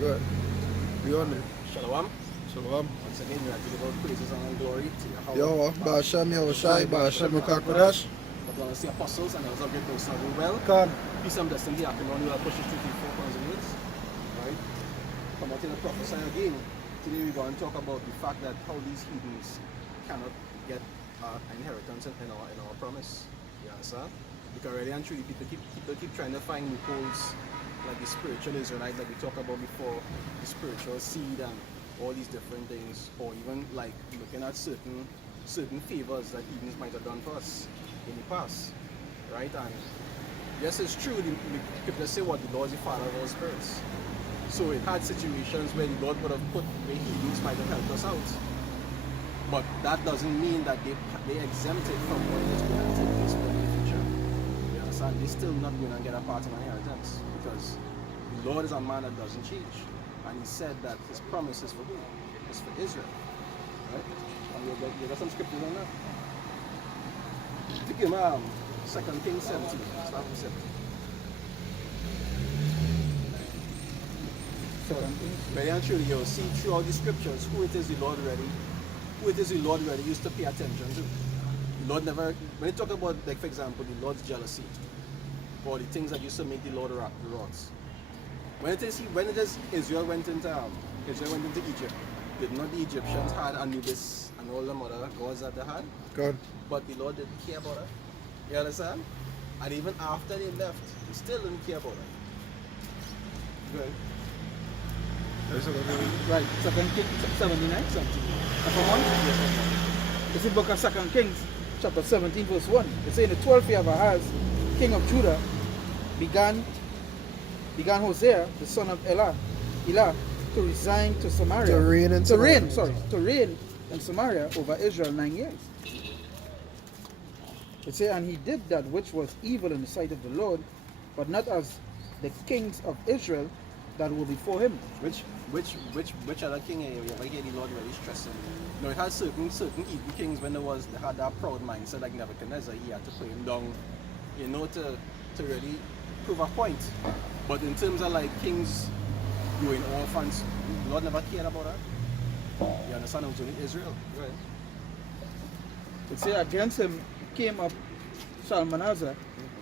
Good. We on it. Shalom. Shalom. Once again, we are to give all praises and glory to Yo, Yahweh. Ba'ashem Yahushai, Ba'ashem Yakakodash. But want to see apostles and also great those who well. Come. Peace and blessing be happen on you. I'll push it through 4,000 years. Right? Come out in the prophesy again. Today we're going to talk about the fact that how these heathens cannot get inheritance in our promise. You understand? Because really and truly people keep trying to find loopholes like the spiritual Israelite that we talked about before, the spiritual seed and all these different things, or even like looking at certain favors that heathens might have done for us in the past, right? And yes, it's true, the people say what the Lord is the Father of all spirits. So it had situations where the Lord would have put where heathens might have helped us out. But that doesn't mean that they exempted from what is going to take place for the future. You understand? They're still not going to get a part of my inheritance because the Lord is a man that doesn't change. And he said that his promise is for who? It's for Israel. Right? And you got some scriptures on that. Take him 2 Kings 17. Start with 17. So, very and truly, you'll see through all the scriptures who it is the Lord already used to pay attention to. The Lord never, when you talk about, like for example, the Lord's jealousy, or the things that used to make the Lord wrath. When it is Israel went into Egypt, did not the Egyptians had Anubis and all the other gods that they had? God. But the Lord didn't care about it. You understand? And even after they left, he still didn't care about it. Good. Right, 2 Kings 79, 17. from 1. Yes, It's the book of 2 Kings, chapter 17, verse 1. It says, in the 12th year of Ahaz, king of Judah, began Hosea, the son of Elah, to resign to Samaria. To reign in Samaria over Israel 9 years. It says, and he did that which was evil in the sight of the Lord, but not as the kings of Israel that were before him. Which other king you ever hear the Lord really stressing? You know, it had certain evil kings when they had that proud mindset like Nebuchadnezzar, he had to put him down, you know, to really prove a point. But in terms of like kings doing orphans, the Lord never cared about that. You understand? It was only Israel. Right. It says, against him came up Shalmaneser,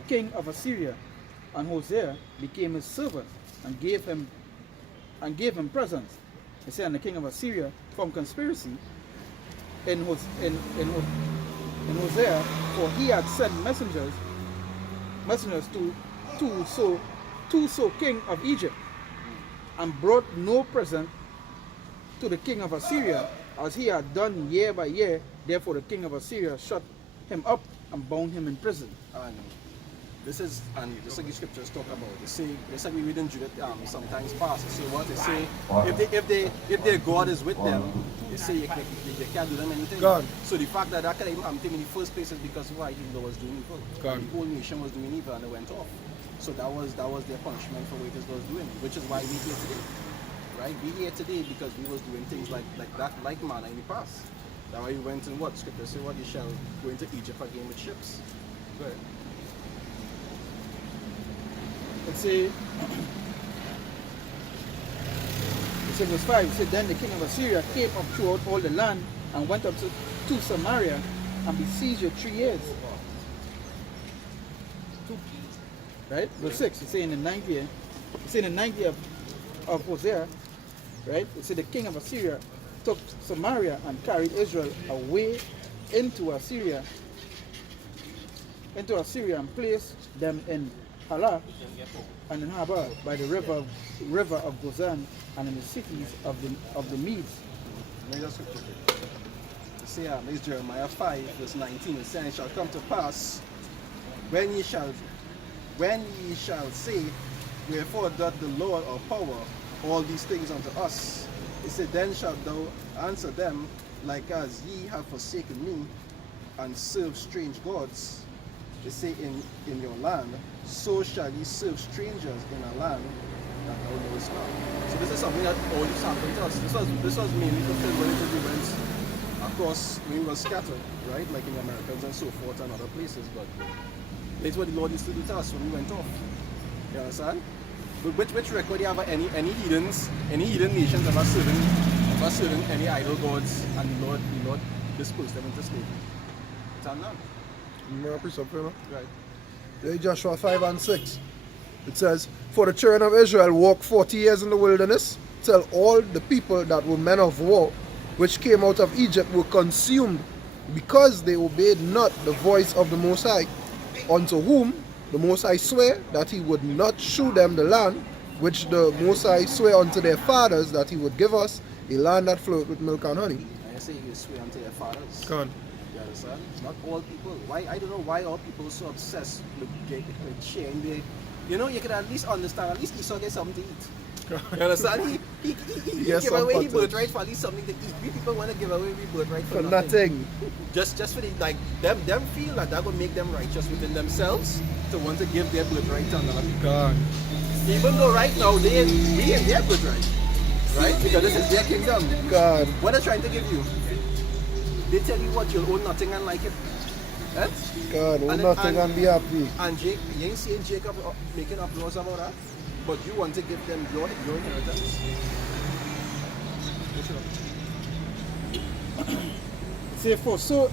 king of Assyria, and Hosea became his servant and gave him presents. It said, and the king of Assyria formed conspiracy in Hosea, for he had sent messengers to So king of Egypt, and brought no present to the king of Assyria, as he had done year by year. Therefore the king of Assyria shut him up and bound him in prison. And this is like the scriptures talk about. They say we read in Judith sometimes past. They say what? They say if their God is with them, they say you can't do them anything. God. So the fact that could even happen in the first place is because why the Lord was doing evil. God. The whole nation was doing evil and they went off. So that was their punishment for what it was doing, which is why we here today. Right? We here today because we was doing things like that, like manna in the past. That's why we went in what scripture say what you shall go into Egypt again with ships. Go ahead. It says verse 5, it said, then the king of Assyria came up throughout all the land and went up to Samaria and besieged it 3 years. Right? Verse 6, it says in the 9th year, of Hosea, right? It said the king of Assyria took Samaria and carried Israel away into Assyria and placed them in Halah and in Haba by the river of Gozan and in the cities of the Medes. Let me just quickly. Say, it's Jeremiah 5, verse 19. It says, it shall come to pass when ye shall say, wherefore doth the Lord of power all these things unto us? It said, then shalt thou answer them, like as ye have forsaken me and served strange gods. They say in your land, so shall ye serve strangers in a land that thou knowest not. So this is something that always happened to us. This was mainly fulfilled when it went across, when we were scattered, right? Like in the Americans and so forth and other places. But that's what the Lord used to do to us when we went off. You understand? Which record do you have of any heathen nations ever serving any idol gods, and the Lord dispersed them into slavery? It's unknown. Right. Right. Joshua 5 and 6. It says, "For the children of Israel walked 40 years in the wilderness, till all the people that were men of war, which came out of Egypt, were consumed, because they obeyed not the voice of the Most High, unto whom the Most High sware that he would not shew them the land, which the Most High sware unto their fathers that he would give us, a land that flowed with milk and honey." I say you swear unto your fathers. Come on. You understand? Not all people. Why? I don't know why all people so obsessed with sharing their. You know, you can at least understand. At least Esau gets something to eat. You understand? He Yes, give away some his birthright for at least something to eat. We people want to give away his birthright for For nothing. Just for the like them feel that that would make them righteous within themselves to want to give their birthright to another people. God. Even though right now we in their birthright, right? Because this is their kingdom. God. What they're trying to give you? They tell you what you'll own nothing and like it. Eh? God, nothing and be happy. And Jake, you ain't seeing Jacob making up laws about that, but you want to give them your inheritance. Say for 7,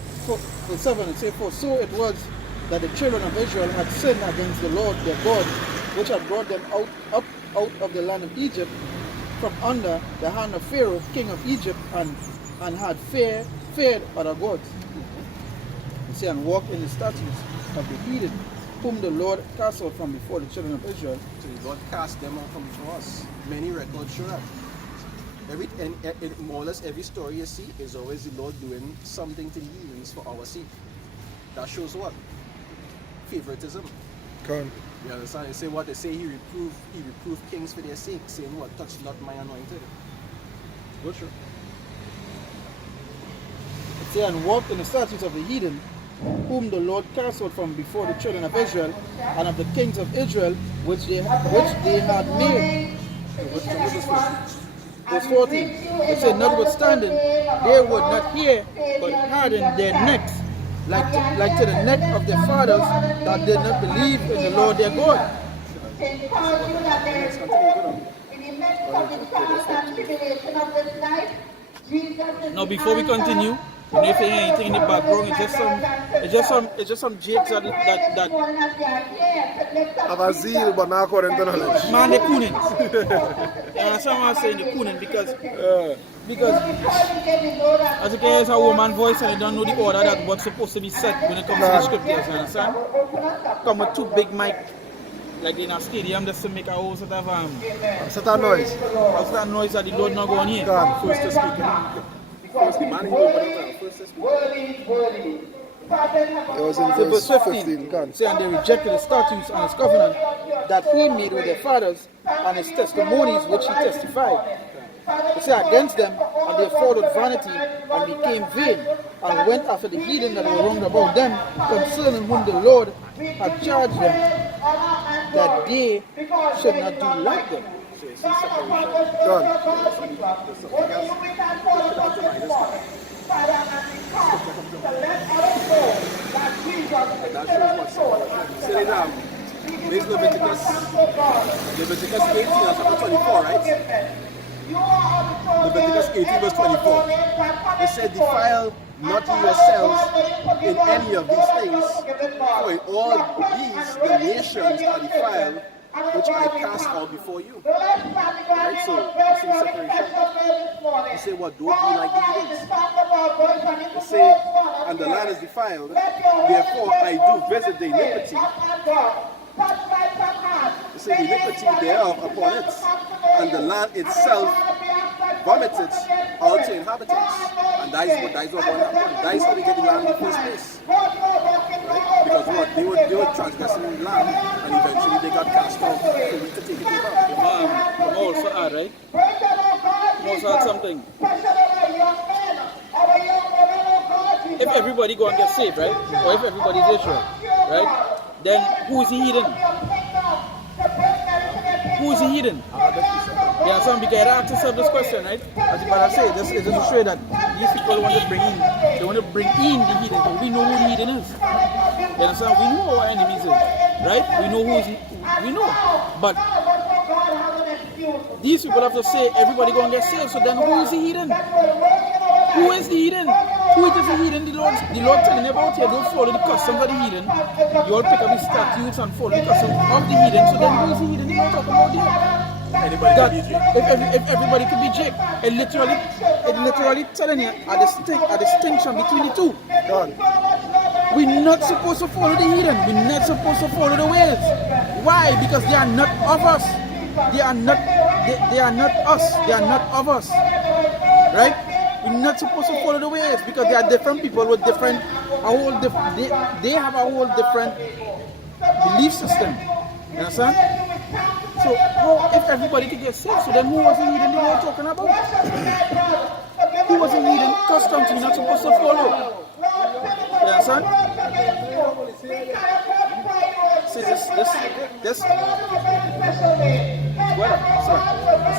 it say for so it was that the children of Israel had sinned against the Lord their God, which had brought them out of the land of Egypt from under the hand of Pharaoh, king of Egypt, and had feared other gods. It say, and walked in the statutes of the heathen, whom the Lord cast out from before the children of Israel. So the Lord cast them out from before us. Many records show that. More or less every story you see is always the Lord doing something to the heathens for our sake. That shows what? Favoritism. Come. You understand? They say what they say, he reproved kings for their sake, saying what? Touch not my anointed. Go through. It say, and walked in the statutes of the heathen, whom the Lord cast out from before the children of Israel, and of the kings of Israel, which they had made. Verse 14. It said, notwithstanding, they would not hear, but hardened their necks, like to the neck of their fathers that did not believe in the Lord their God. Now, before we continue, you know, if you hear anything in the background, it's just some jakes that Have a zeal, but not according to knowledge. man, they cooning. You understand what I'm saying? They cooning because as you can hear, it's a woman voice and they don't know the order that what's supposed to be set when it comes to the scriptures. You understand? Come with two big mic, like in a stadium, just to make a whole set of Set a noise. what's that noise that the Lord not going here? God. First to speak. First, the man is open first to speak. It was in Verse verse 15, 15. Come. say, and they rejected the statutes and his covenant that he made with their fathers, and his testimonies which he testified. They say against them, and they followed vanity, and became vain, and went after the heathen that were round about them, concerning whom the Lord had charged them, that they should not do like them. That shows what's so there's Leviticus 18 and chapter 24, right? Leviticus 18 verse 24. It said, defile not yourselves in any of these things, for in all these the nations are defiled, which I cast out before you. Right? So, you see separation. You say what? Don't be like the heathens. You say, and the land is defiled, therefore I do visit the iniquity. You say, the iniquity thereof upon it, and the land itself vomited all to inhabitants. And that is what going to happen. That is how they get the land in the first place. Right? Because what? They were transgressing the land, and eventually they got cast out for we to take it over. Come also add, right? Come also add something. If everybody go and get saved, right? Or if everybody is Israel, right? Then who is the heathen? Who is the heathen? Yeah, some because I ask yourself this question, right? As the brother said, this is just to show that these people want to bring in, they want to bring in the heathen, but we know who the heathen is. You understand? We know who our enemies is, right? We know we know. But these people have to say everybody gonna get saved. So then who is the heathen? Who is the heathen? Who is the heathen? The Lord telling you about here, don't follow the customs of the heathen. You all pick up the statutes and follow the customs of the heathen. So then who is the heathen? The Lord talking about here. Anybody That can be Jake. if everybody could be Jake, it literally telling you a distinction between the two. God. We're not supposed to follow the heathen. We're not supposed to follow the ways. Why? Because they are not of us. They are not us. They are not of us. Right? We're not supposed to follow the ways because they are different people with different they have a whole different belief system. You understand? So how if everybody could get saved, so then who was the heathen they were talking about? Who was the heathen customs we're not supposed to follow? You understand? See this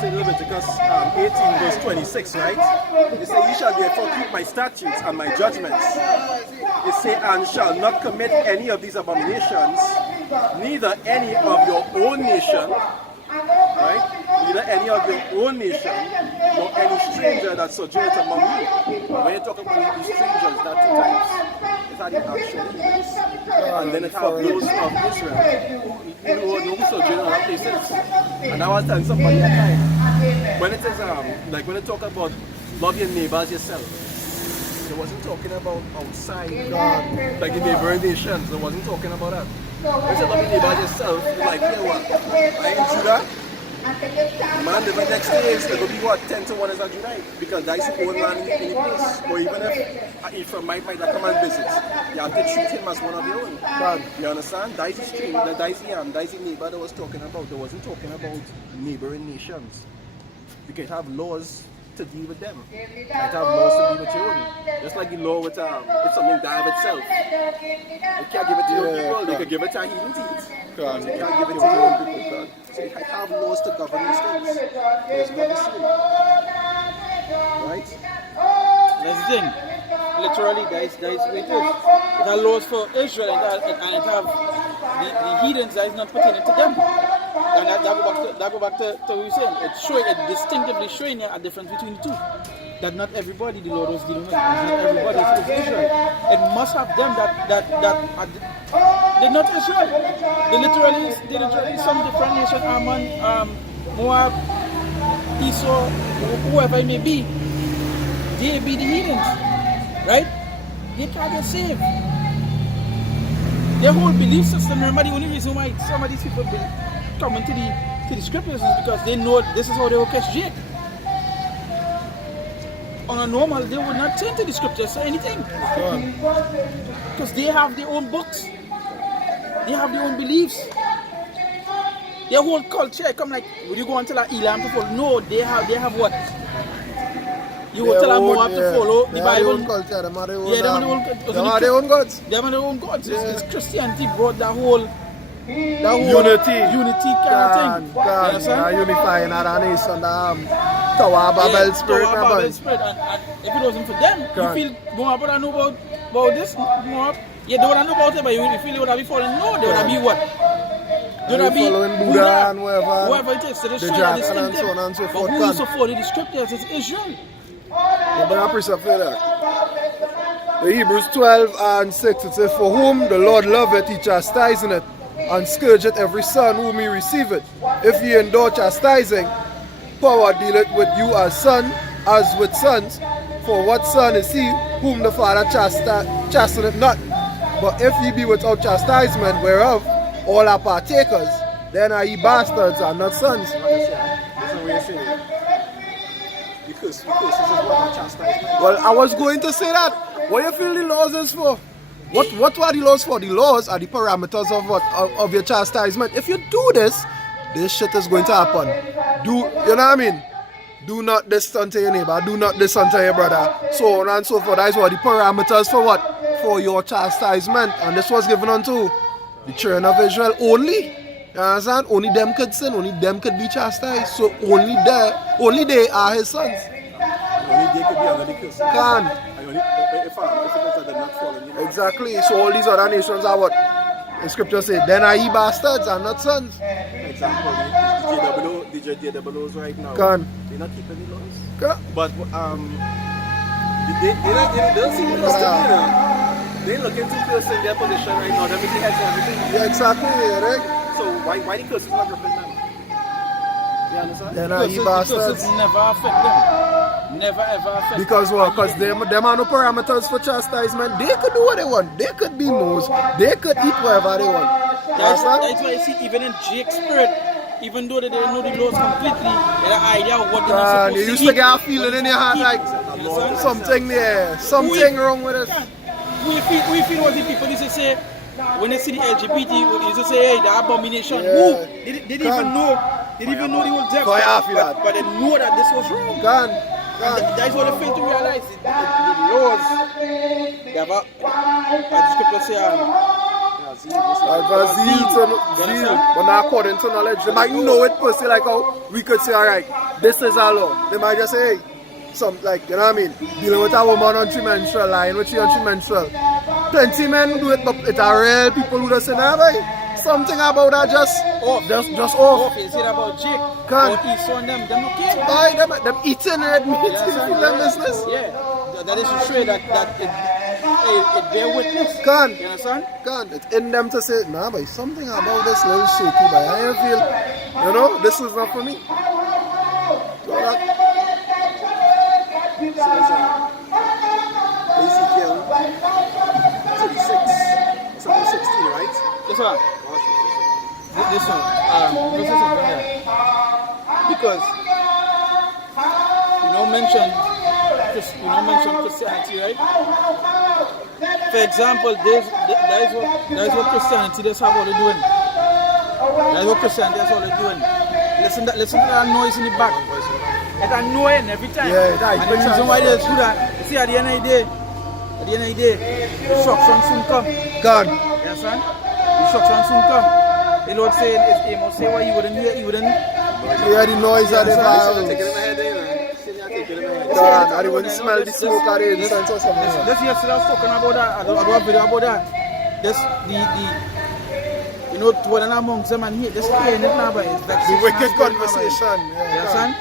Say a little bit because 18 verse 26, right? It say, "You shall therefore keep my statutes and my judgments." It say, "And shall not commit any of these abominations, neither any of your own nation," right? Neither any of your own nation, nor any stranger that sojourneth among you. When you talk about these strangers, that two types. It had the actual Hebrews, and then it had those of Israel, who sojourn in other places. And I was telling somebody that time, when it is like when they talk about love your neighbor as yourself, it wasn't talking about outside God, like the neighboring nations. It wasn't talking about that. When it said love your neighbor as yourself, it's like, yeah, what? I ain't Judah. Man, the next day it's going to be what? 10 to 1 is a Judite. Because that's who own land in the place. Or even if Ephraim might come and visit, you have to treat him as one of your own. God, you understand? That is the stream, that is the neighbor that was talking about. They wasn't talking about neighboring nations. You can have laws to deal with them. You can have laws to deal with your own. Just like the law with if something died of itself. You can't give it to your people, you can give it to a heathen teeth. You can't give it to your own people, God. So you have laws to govern these things. There's not the same. Right? That's the thing. Literally, that is what it is. It has laws for Israel and it have the heathens that is not pertaining to them. And that go back to what we were saying. It distinctively showing you a difference between the two. That not everybody the Lord was dealing with. Not everybody is Israel. It must have them that they're not Israel. They literally some different nation, Ammon, Moab, Esau, whoever it may be. They be the heathens. Right? They can't get saved. Their whole belief system, remember the only reason why some of these people come into the scriptures is because they know this is how they will catch Jake. On a normal, they would not turn to the scriptures or anything. Because they have their own books. They have their own beliefs. Their whole culture come like, would you go and tell Elam to follow? No, they have what? You will tell Moab to follow the Bible. Their own culture, them are their own, They have their own gods. They have their own gods. It's Christianity brought that whole unity kind of thing. Unifying our nation, Tower Babel spirit. And if it wasn't for them, you feel Moab would know about this, Moab. Yeah, they would have know about it, but you feel they would have been following. No, they would have been what? They would have been following Buddha and whoever it is. So they show and so on and so forth. But who used to follow the scriptures is Israel. But I precept for that. The Hebrews 12 and 6, it says, "For whom the Lord loveth, he chastiseth it, and scourgeth every son whom he receiveth. If ye endure chastising, power dealeth with you as son, as with sons. For what son is he whom the Father chasteneth not? But if ye be without chastisement, whereof all are partakers, then are ye bastards and not sons." Well, I was going to say that. What do you feel the laws is for? What are the laws for? The laws are the parameters of what of your chastisement. If you do this shit is going to happen. You know what I mean? Do not this unto your neighbor, do not this unto your brother, so on and so forth. That is what the parameters for what? For your chastisement. And this was given unto the children of Israel only. You understand? Only them could sin, only them could be chastised. So only they are his sons. Only they could be under the curse. Can. If it is not falling. Exactly. So all these other nations are what? The scripture says, then are ye bastards and not sons. For example, the JWOs right now. Can. They're not keeping the laws. Can. But they don't seem close to me now. They're looking too close in their position right now. They're making heads and everything. Yeah, exactly, right? So why the curses not ripping them? You understand? They're not e-bastards. Never affect them. Never ever affect Because them. what? Because them are no parameters for chastisement. They could do what they want. They could be moles. They could eat whatever they want. That's why you see, even in Jake's spirit, even though they don't know the laws completely, they have an idea of what they're not supposed You to used eat. to get a feeling in your heart like something there, something wrong with us. We feel what the people used to say when they see the LGBT, they used to say, hey, the abomination. Yeah. Who? They didn't even know. They didn't even know the whole depth. So I feel that. But they know that this was wrong. That's what they fail to realize. The laws, they have the scripture say, zeal, but not according to knowledge. They might know it per se, like how we could say, alright, this is our law. They might just say, hey, some, like, you know what I mean? Dealing with a woman on 3 menstrual, lying with she on 3 menstrual. Plenty men do it, but it's a real people who just say, nah, boy, something about that just off. Just off. You say about Jake, Can't. or Esau and them okay. Boy, them eating red meat in them business. Yeah, that is to show that it bear witness. Can't. You understand? Can't. It's in them to say, nah, boy, something about this little shaky, boy. I feel, you know, this is not for me. So Ezekiel 36, something 16, right? This one. This one. This is something there. Because you don't mention Christianity, right? For example, that is what Christianity that's how they're doing. That is what Christianity that's what they're doing. Listen to that noise in the back. It's annoying every time. Yeah, that and the reason why they do that, you see, at the end of the day, destruction soon come. God. You understand? Destruction soon come. The Lord saying, he must say why you wouldn't hear, you wouldn't. Yeah, the noise of the violence. God, I wouldn't smell the smoke of the incense or something. This yesterday I was talking about that. I do a video about that. This, you know, one amongst them and here, just hearing it now, but it's vexing. The wicked conversation. You understand?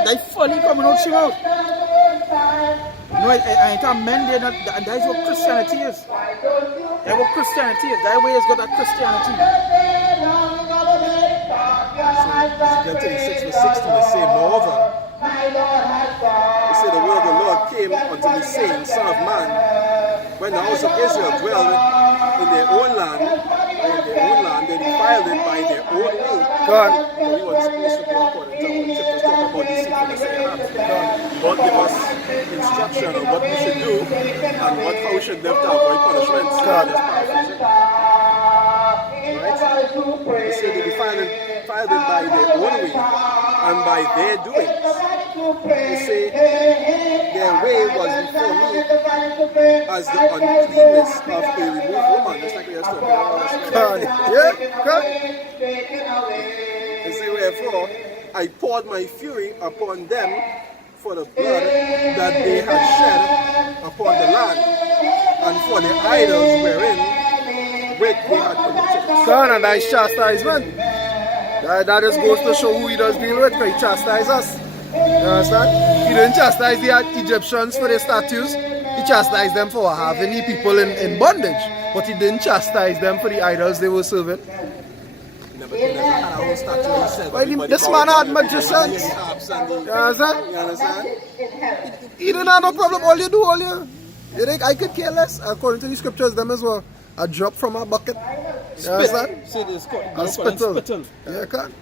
They fully coming out your mouth. No, I can't mend it. That is what Christianity is. That's what Christianity is. That way it's got that Christianity. So, Ezekiel 36 verse 16, they say, moreover, they say the word of the Lord came unto me, saying, Son of man, when the house of Israel dwell in their own land, they defiled it by their own way. God. So we weren't supposed to go according to what the scriptures talk about deceitfulness in your heart. God give us instruction on what we should do and how we should live to avoid punishments. God. Right? They say they defiled it by their own way and by their doings. They say their way was before me as the uncleanness of a removed woman. That's like we are talking about. God. Yeah, God. They say, wherefore I poured my fury upon them for the blood that they had shed upon the land, and for the idols wherein which they had committed. God, and that is chastisement. That just goes to show who he does deal with, because he chastises us. You understand? He didn't chastise the Egyptians for their statues. He chastised them for having the people in bondage. But he didn't chastise them for the idols they were serving. Well, this man had magicians. You understand? He didn't have no problem. All you think I could care less? According to the scriptures, them as well. A drop from a bucket. You understand? A spittle. Yeah, can.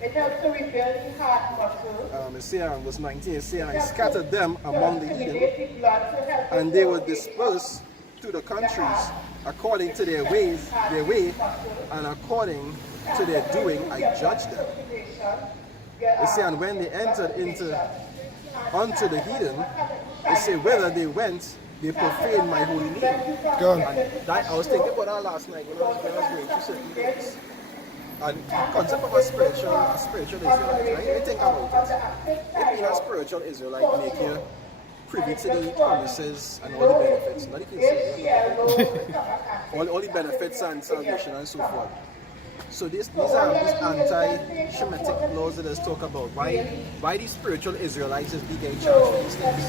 It helps to repair the heart muscle. It says in verse 19, it says, I scattered them among the heathen, and they were dispersed to the countries according to their way, and according to their doing, I judged them. It says, and when they entered unto the heathen, it says, whither they went, they profaned my holy name. I was thinking about that last night when I was going through certain things. And the concept of a spiritual Israelite, right? You think about it. It being a spiritual Israelite make you privy to the promises and all the benefits, not the cases, all the benefits and salvation and so forth. So these are these anti-Shemitic laws that let's talk about. Why these spiritual Israelites is being charged for these things?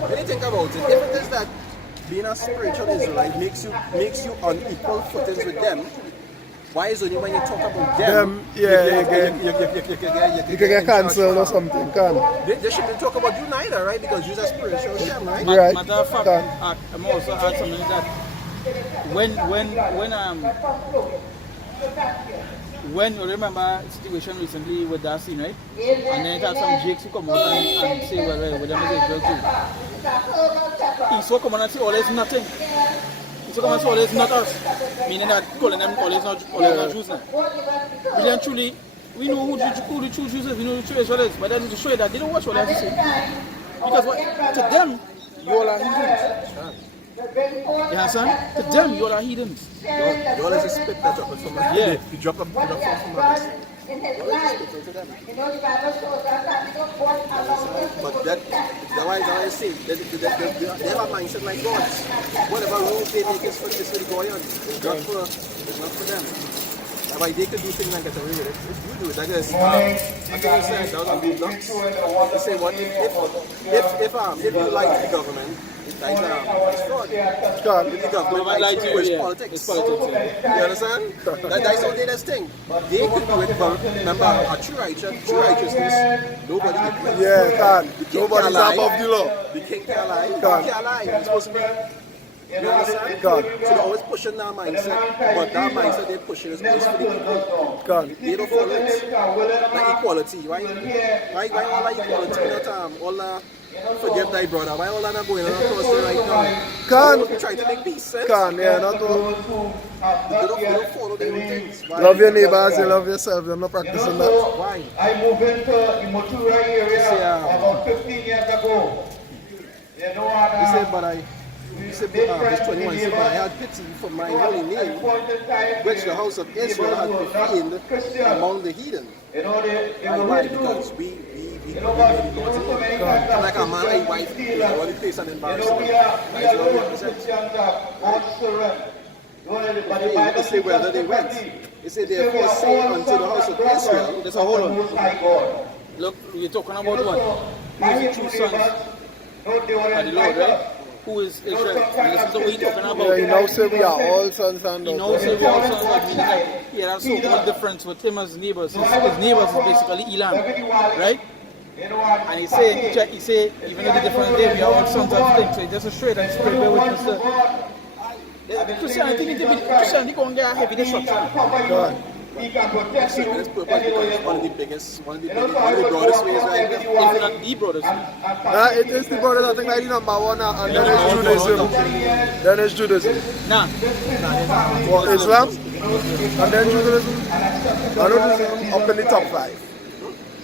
When you think about it, if it is that being a spiritual Israelite makes you on equal footings with them, why is it only when you talk about them, you can get cancelled or something, can't they shouldn't talk about you neither, right? Because you're a spiritual Shem, right? Right. Matter of fact, I'm also add something that when you remember a situation recently with that scene, right? And then it had some jakes who come out and say, well, with them is Israel too. He so come on and say, all is nothing. He so come on and say, all is not us. Meaning that calling them all is not Jews now. Really and truly, we know who the true Jews is, we know the true Israelites, but then to show you that they don't watch what they have to say. Because to them, you all are heathens. You understand? To them, you all are heathens. You always spit that up from us. Yeah. You drop from us. You always spit to them. But that's why I say they have a mindset like gods. Whatever rules they make is for the Goyans. It's not for them. That's why they can do things and get away with it. If you do it, I guess. I think you said that on the blocks. You say what if you like the government, it's fraud. If the government likes you, it's politics. It's politics, yeah. You understand? That's how they this thing. They can do it, but remember, a true righteousness, nobody can do it. Yeah, can't. Nobody's above the law. The king can't lie. You can't lie. You're supposed to be. You understand? God. So they're always pushing that mindset, but that mindset they're pushing is always for the people. God. They don't follow it. Like equality, why all that equality, not all that forgive thy brother, why all that not going on across the right now? Can't. We're trying to make peace, sense? Can't, yeah, not all. They don't follow their own things. Why? Love your neighbor as you love yourself. You're not practicing that. Why? I moved into the Motura area about 15 years ago. You know, and verse 21 said, but I had pity for my holy name, which the house of Israel had profaned among the heathen. Why? Because we really Lord's name. Like a man, a wife, only place an embarrassment. That's what we represent. They say whether they went. They say, therefore say unto the house of Israel. There's a hold on. Look, we're talking about what? Who is the true sons of the Lord, right? Who is Israel? And listen to what he's talking about. Yeah, you know, say we are all sons and He daughters. knows we are all sons of meaning like he had a so-called difference with him as neighbors. His neighbors is basically Elam, right? And he said, even though the difference there, we are all sons of things. So he just straight and straight bear witness to Christianity going to get a heavy destruction. God. It's one of the biggest, one of the broadest ways right now. If not the brothers. It is the brothers, I think, like the number one, and then it's Judaism. Then it's Judaism. Nah. Well, Islam, and then Judaism. I know Judaism up in the top 5.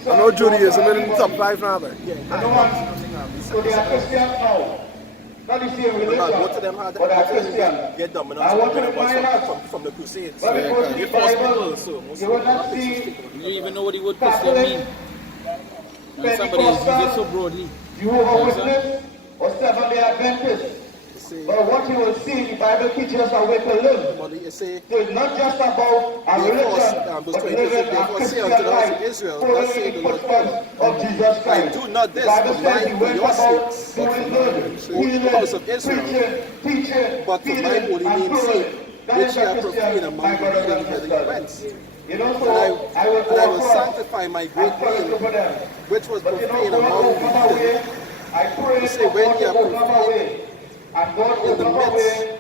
I know Judaism in the top 5 now. So they are Christians now. Not the same religion, Both of them had but they are Christians. get dominance I want to remind us from the Crusades. when we go to the Bible, you will not see You don't even know what the word Christian mean. And somebody is using it so broadly. Jehovah's Witness or Seventh-day Adventist. But what you will see, the Bible teaches us a way to live. But you say, So it's not just about a religion, but living a Christian life, following the footsteps of Jesus Christ. do not this, Bible but says he mind went your about sakes, doing good, healing, house of Israel, preaching, teaching, but for my healing, holy and name's growing. sake, That which is ye a have profaned Christian, among my the brothers heathen and where they sisters. went. You know, And so I will I will go across sanctify my and great pray name, for them. which was But you know, profaned God among will the come heathen. away. I pray You say, for when God you to are come profaned away. And God will in the come midst, away.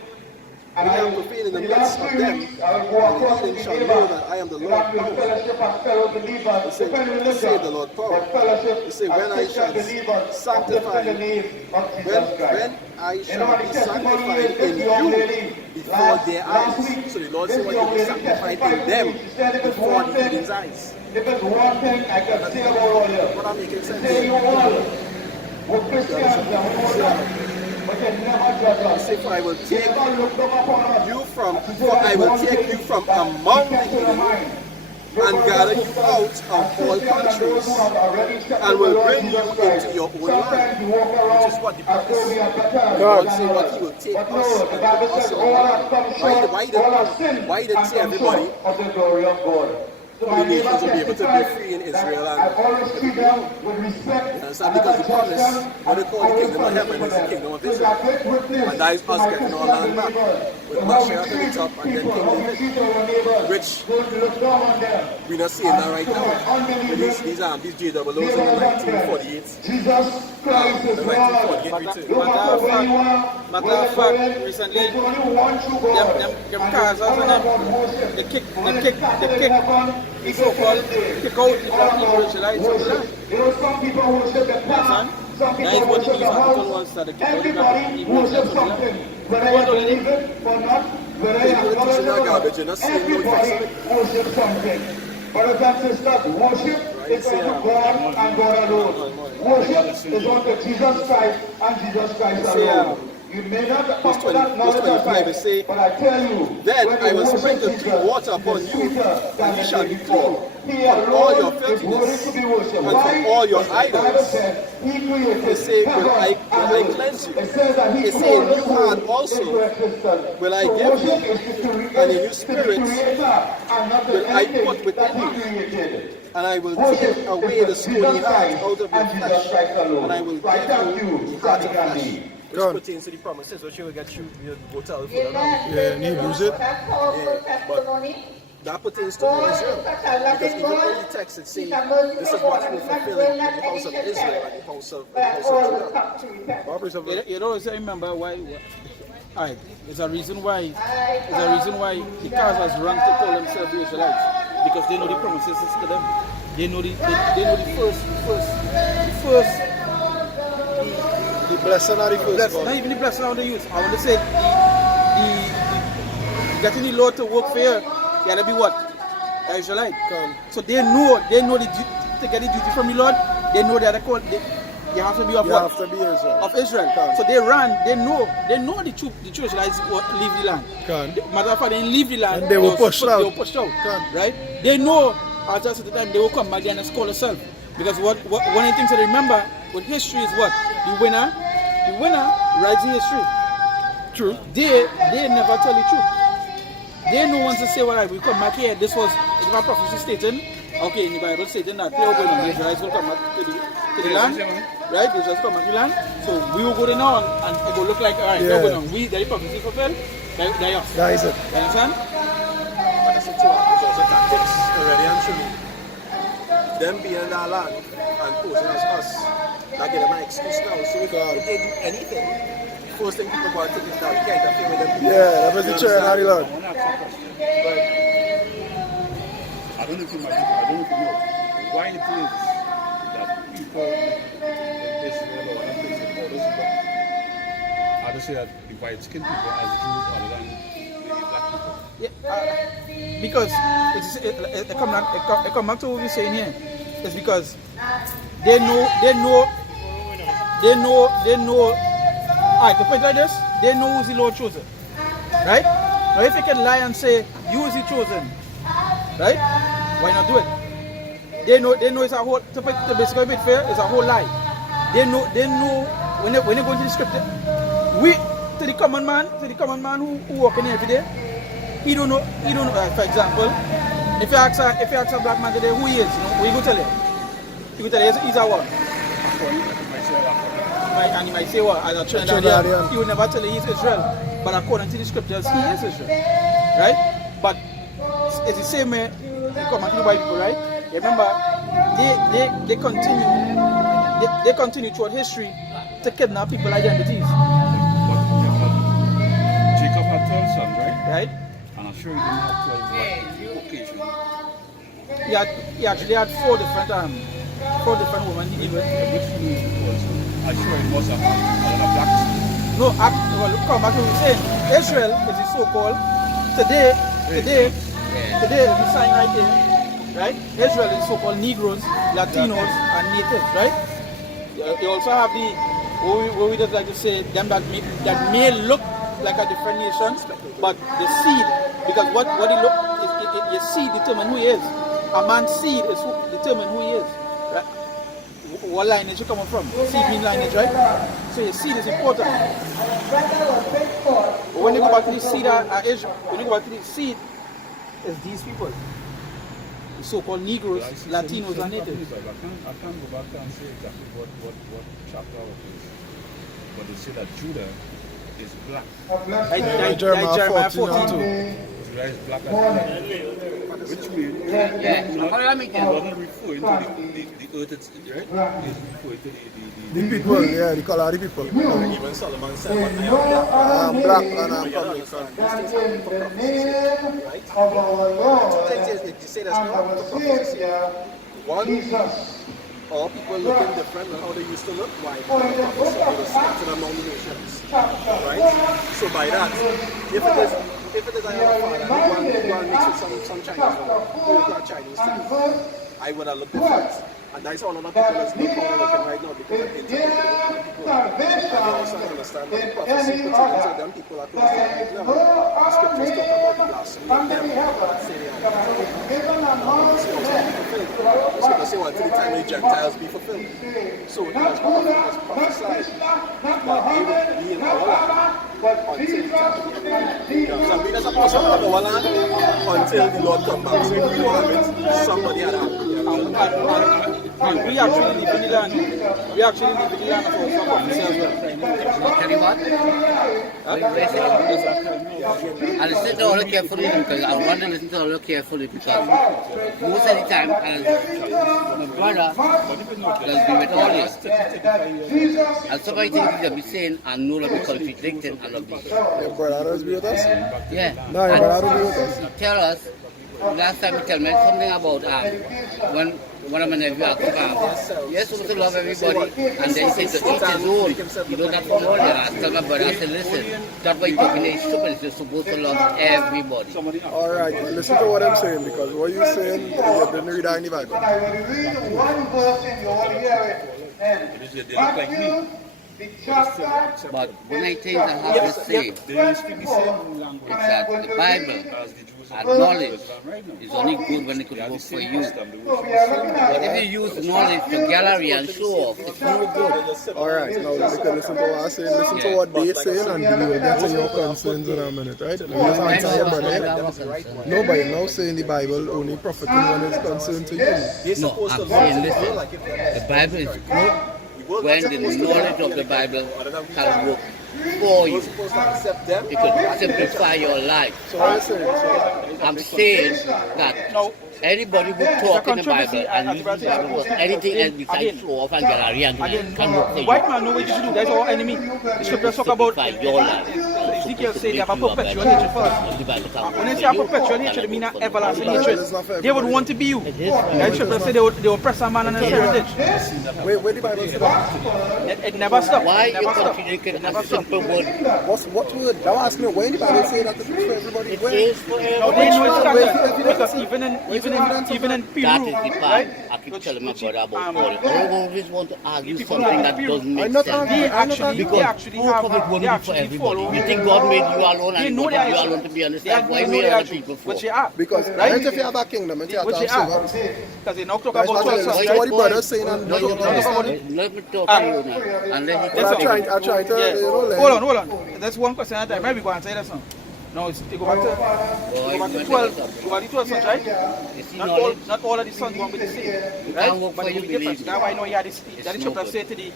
And when you I are profaned in the the midst last of 3 them, weeks, I will go across and to the heathen shall Geneva. know that I am the Lord That will power. fellowship as fellow believers, say, different say religion, the Lord power. but fellowship You say, as when I Christian shall believers, sanctify, uplifting the name of Jesus Christ. when I You know shall what be the testimony sanctified is? This in young you lady, before their last eyes. week, So the Lord this said, what young you be lady sanctified testified in to them me. She said, if it's before one the thing, heathen's eyes. if it's one thing I can say about all you, What I'm making sense say you here. all were Christians and we know that, but you never judge us. Say, for I will You take never look down upon us. you from, And to say for that I is will one take thing you from that among we the kept to the heathen, mind. and gather you out of all countries and will bring you into your own land, which is what the promise. God say what he will take us and put us in our land. Why did say everybody? So the nations will be able to be free in Israel and everything else. You understand? Because the promise, what they call the kingdom of heaven, is the kingdom of Israel. And that is us getting our land back with Mashiach at the top and then King David. Which we're not seeing that right now. With these JWs in the 1948. The 1948 return. Matter of fact, recently, them cars, they kick the so-called kick out the black people Israelites from the land. That is what the news article was, that they kick out the black people Israelites from the land. They're teaching that garbage, you're not seeing no effects of it. Brothers and sisters, worship is unto God and God alone. Worship is unto Jesus Christ and Jesus Christ alone. You may not verse 25 say, but I tell you, then I will sprinkle clean water upon you, and you shall be clean from all your filthiness and from all your idols. They say, will I cleanse you? They say, a new heart also will I give you, and a new spirit will I put within you. And I will take away the stony heart out of your flesh, and I will give you the heart of flesh. Which pertains to the promises, which you will get you go tell for the Yeah, and he use it. but that pertains to Israel. Because even in the text it says, this is what you will fulfill in the house of Israel and the house of Judah. You know, I remember why. Alright, there's a reason why the Khazars run to call themselves the Israelites, because they know the promises is to them. They know the first. The blessing are the first. Not even the blessing I want to use. I want to say the getting the Lord to work for you, you gotta be what? An Israelite. So they know to get the duty from the Lord. They know that you have to be of You what? have to be Israel. Of Israel. So they ran. They know the true Israelites leave the land. Matter of fact, they leave the land. And they were pushed out. They were pushed out. Right? They know at a certain time they will come back there and score themselves. Because one of the things to remember with history is what? The winner writes in history. True. They never tell the truth. They know once to say, well, we come back here, this was my prophecy stating, okay, in the Bible stating that the Israelites will come back to the land, right? The Israelites come back to the land. So we will go there now and it will look like, alright, Yeah. we're going on. The prophecy fulfilled, they're us. That is it. You understand? But that's there's also tactics already and truly. Them being in that land and posing as us, that give them an excuse now. So if they do anything, first thing people go and take it down. We can't interfere with them people. Yeah, that was the church and the Lord. I want to ask you a question. I don't know if you know why it is that people in Israel or other places, or those people, how to say that the white skinned people as Jews other than the black people? Yeah, because it come back to what we're saying here. It's because they know. Alright, to put it like this, they know who's the Lord chosen. Right? Now if you can lie and say you is the chosen, right? Why not do it? They know it's a whole, to basically be fair, it's a whole lie. They know when they go into the scripture, to the common man who walking here every day, he don't know, for example, if you ask a black man today who he is, what you go tell him? You go tell him he's a what? And he might say, well, as a Trinidadian, he will never tell you he's Israel. But according to the scriptures, he is Israel. Right? But it's the same way you come and to the white people, right? You remember, they continue throughout history to kidnap people's identities. Jacob had 12 sons, right? Right? And I'm sure he didn't have 12 occasions. He actually had four different women he with. I'm sure he must have had a black. No, well, come back to what we're saying. Israel is the so-called today the sign right there, right? Israel is so-called Negroes, Latinos, and natives, right? You also have the what we just like to say them that may look like a different nation, but the seed, because what he look is your seed determine who he is. a man's seed is who determine who he is. Right? What lineage you coming from? Seed mean lineage, right? So your seed is important. But when you go back to the seed of Israel, when you go back to the seed, it's these people. The so-called Negroes, Latinos, and natives. I can't go back and say exactly what chapter it is. But they say that Judah is black. Like Jeremiah 14 14. Judah is black as black. Which means it doesn't refer into the earth it's in, right? It's referring to The people, yeah, the color of the people. Even Solomon said, "But I am black." I'm black and I'm But you don't public. understand. These things are for prophecy, right? Two things is, if you say that's not for prophecy, one, all people looking different than how they used to look. Why? Because the prophecy they were scattered among the nations, right? So by that, if it is I am a father, you go and mix with some Chinese woman, who is not Chinese to me, I would have looked different. And that's all other people is looking right now because of the internet. People also understand that the prophecy pertaining to them people are close to right now. The scriptures talk about the blasphemy of them and say they are fulfilled. The scriptures say until the time of the Gentiles be fulfilled. So it was prophesied that they would be in our land until the time of the end. So we as a person have our land until the Lord comes back. So if we don't have it, somebody had to. And we actually live in the land. We actually live in the land of our prophecy as well. Tell you what? I listen to all carefully because I want to listen to all carefully because most of the time, and my brother does be with all this. And so many things that be saying and know that be contradicting and of this. Your brother does be with us? Yeah. No, your brother don't be with us. He tell us, last time he tell me something about when one of my nephews asked him, you're supposed to love everybody, and then he said to each his own. You know that from all there. I tell my brother, I said, listen, that's why you're talking is stupid. You're supposed to love everybody. Alright, listen to what I'm saying because what you're saying, you didn't read that in the Bible. But I will read one verse and you will hear it. And They look like me. the chapter, But one of the things I have to say They speak the same language is that the Bible as the Jews and knowledge is only good when it could work for you. But if you use knowledge to gallery and show off, it's no good. Alright, now you can listen to what I'm saying, listen to what they're saying, and we will get to your concerns in a minute, right? Let me just answer your brother. Nobody now saying the Bible only profiting when it's concerned to you. No, I'm saying, listen, the Bible is good when the knowledge of the Bible can work for you. Supposed to accept them. It could simplify your life. So what I'm saying, I'm saying that anybody who talk in the Bible and use the Bible for anything else besides show off and gallery and can work for The you. white man know what you should do. That's our enemy. The scriptures talk about Simplify your life. Ezekiel say they have a perpetual hatred for us. The Bible can When work they for say a you. perpetual hatred, it means an everlasting Bible hatred. is not for They would want to be you. It is. And scripture say they would oppress a man and his heritage. where the Bible say that? It never stops. Why It you never stops. contradicting a simple word? What word? Now ask me why the Bible say that it's for everybody? It Where? is for Now they everybody. know it's Where's scattered the because evidence? even in Peru, That is the part right? I keep telling my brother about all. I always want to argue something that doesn't make I'm not sense. arguing. They I'm not actually, arguing. they Because actually proof have, of it won't they be for actually everybody. follow. You think God made you alone They and know God they made you actually, alone to be they understand? Why know made they other actually, people for? which they are. Because Right? right? If you have a kingdom, it's your Which time they are. silver. Because they now talk That's about what 12 sons, what right? the brother saying and Let don't understand. me talk to you now. And let me But talk I to you. try to, Yeah. you know, like, Hold on. That's one question at a time. Maybe go and say that song. No, it's, they go back to Boy, 12. Go back to 12 sons, right? You see Not knowledge? all of the sons want to be the same, can't right? work But for it you, will be different. believe me. That's why I know you had this. That the no chapter good. say to the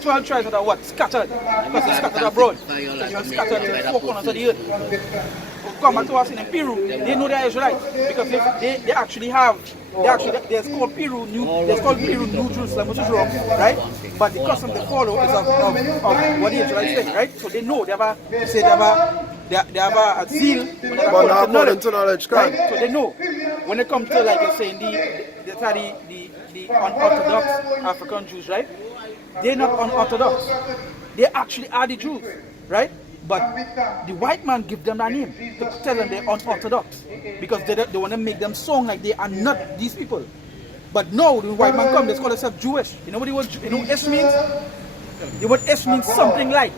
12 tribes that are what scattered, because they scattered abroad. Because you are scattered to the four corners of the earth. Come back to us in Peru. They know they are Israelites because they actually have. There's called Peru New Jerusalem, which is wrong, right? But the custom they follow is of what the Israelites think, right? So they know they have a zeal when they but according not to according knowledge. to knowledge, Right? can. So they know when it comes to like you're saying the unorthodox African Jews, right? They're not unorthodox. They actually are the Jews, right? But the white man give them that name to tell them they're unorthodox because they want to make them sound like they are not these people. But no, the white man come, they call themselves Jewish. You know what the word? You know what S means? The word S means something like.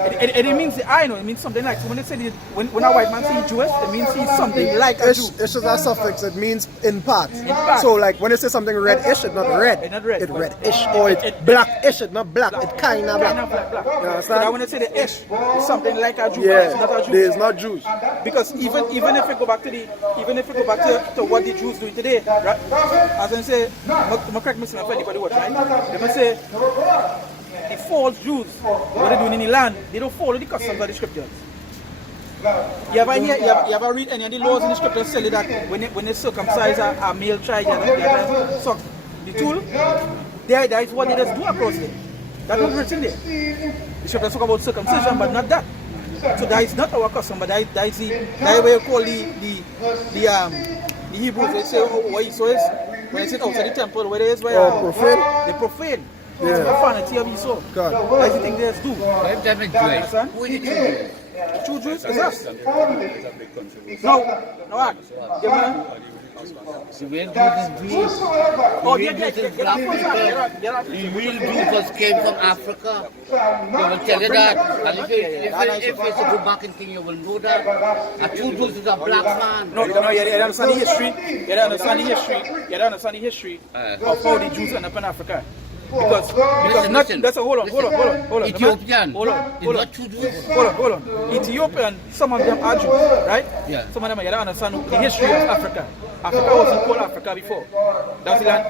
It means the I know. It means something like, so when they say when a white man sees Jewish, it means he's something like a Ish, Jew. ish is a suffix. It means in part. part. So like when you say something reddish, it's not red. It's not red. It's reddish. Or it's blackish. It's not black. It's kind of Kind of black. black. You So that understand? when they say the ish, it's something like a Jew, but it's not a Yeah, Jew. there's not Jews. Because even if we go back to what the Jews doing today, right? As I say, I'm correct me if anybody watch, right? They must say the false Jews, what they doing in the land, they don't follow the customs of the scriptures. You ever read any of the laws in the scriptures tell you that when they circumcise a male child, you have to suck the tool? That is what they just do across there. That's not written there. The scriptures talk about circumcision, but not that. So that is not our custom, but that is way you call the Hebrews. They say, what Esau is, when they sit outside the temple, where they is, where profane? they profane. Yeah. It's profanity of Esau. God. That's the thing they just do. If them is Jewish, who is the Jewish? The true Jews is us. It's a big country. No, what? Yeah, man. The real Jews is Jews. Oh, The real Jews is black people. The real Jews came from Africa. They will tell you that. And if you go back in thing, you will know that. A true Jew is a black man. No, you don't understand the history. You don't understand the history. You don't understand the history of how the Jews end up in Africa. Because not that's a hold on. Ethiopian. Hold on. Not true Jews. Hold on. Ethiopian, some of them are Jews, right? Yeah. Some of them, you don't understand the history of Africa. Africa wasn't called Africa before. That's the land.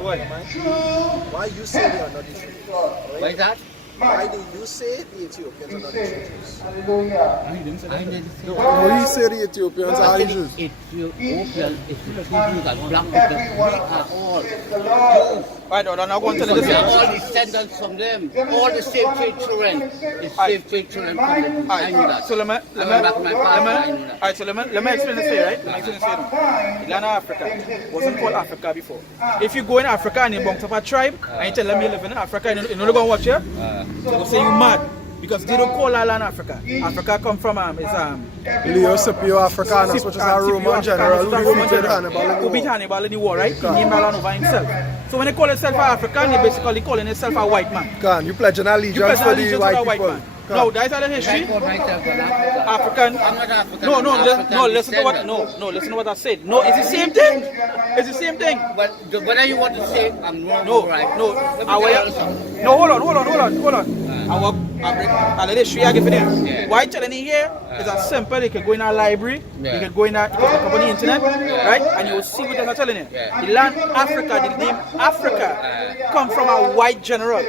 Why you say they are not the true Jews? Like that? Why do you say the Ethiopians are not the true Jews? I never say No, he said the Ethiopians are the Jews. Ethiopian is the true Jews and black people. We are all Jews. Right, no, I'm going to tell you We are this. all descendants from them. All the slave trade children. The slave trade children from them. I know that. So let me explain this to you, right? Let me explain this to you. The land of Africa wasn't called Africa before. If you go in Africa and you bump up a tribe and you tell them you live in Africa, you know they're going to watch you? They'll say you mad. Because they don't call that land Africa. Africa come from Leo Scipio Africanus, which is a Roman general who defeated Hannibal in the who beat war. Hannibal in the war, right? He named that land over himself. So when they call themselves African, they basically calling themselves a white man. Can you pledge an You allegiance pledge for allegiance the to white the white people? man. No, that's not the history. I call myself an African. African. I'm not African. No, listen to what listen to what I said. No, it's the same thing. It's the same thing. But whether you want to say I'm wrong No, or right. no. Hold on. I'll let it show you give it. Yeah. Why telling you here is as simple. You can go in a library, you can go in a, you can look up on the internet, right? And you will see what I'm telling you. Yeah. The land Africa, the name Africa, come from a white general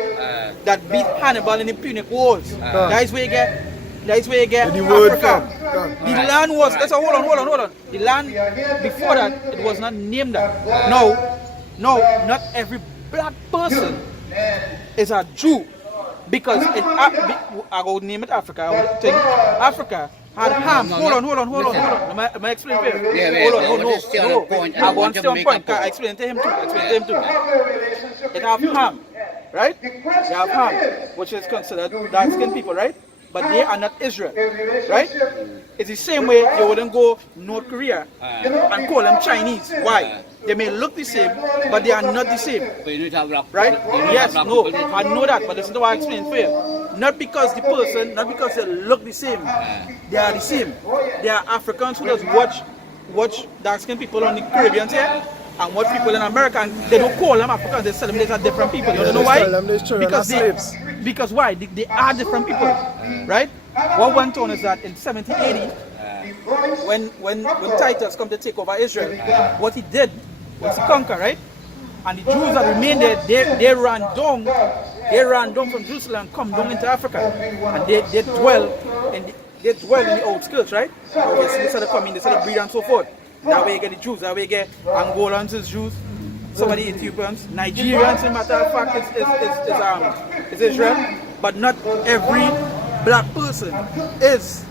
that beat Hannibal in the Punic Wars. That is where you get. The word Africa. come. The land was. That's hold on. The land before that it was not named that. No, not every black person is a Jew. Because I will name it Africa. I will think Africa had Ham. Hold on. Let me explain to you. Hold on. I want to stay on point. I explain to him too. It have Ham, right? They have Ham, which is considered dark-skinned people, right? But they are not Israel, right? It's the same way you wouldn't go North Korea and call them Chinese. Why? They may look the same, but they are not the same. But you need to have black. Right? Yes, black no, people. I know that, but listen to what I explained for you. Not because the person, not because they look the same, they are the same. They are Africans who just watch dark-skinned people on the Caribbean here and watch people in America, and they don't call them Africans, they tell them they're different people. You know why? Because why? They are different people, right? What went on is that in 1780, when Titus come to take over Israel, what he did was to conquer, right? And the Jews that remained there, they ran down from Jerusalem, come down into Africa, and they dwell in the outskirts, right? Obviously, they started coming, they started breed and so forth. That way you get the Jews, that way you get Angolans as Jews, some of the Ethiopians, Nigerians, as a matter of fact, is Israel, but not every black person is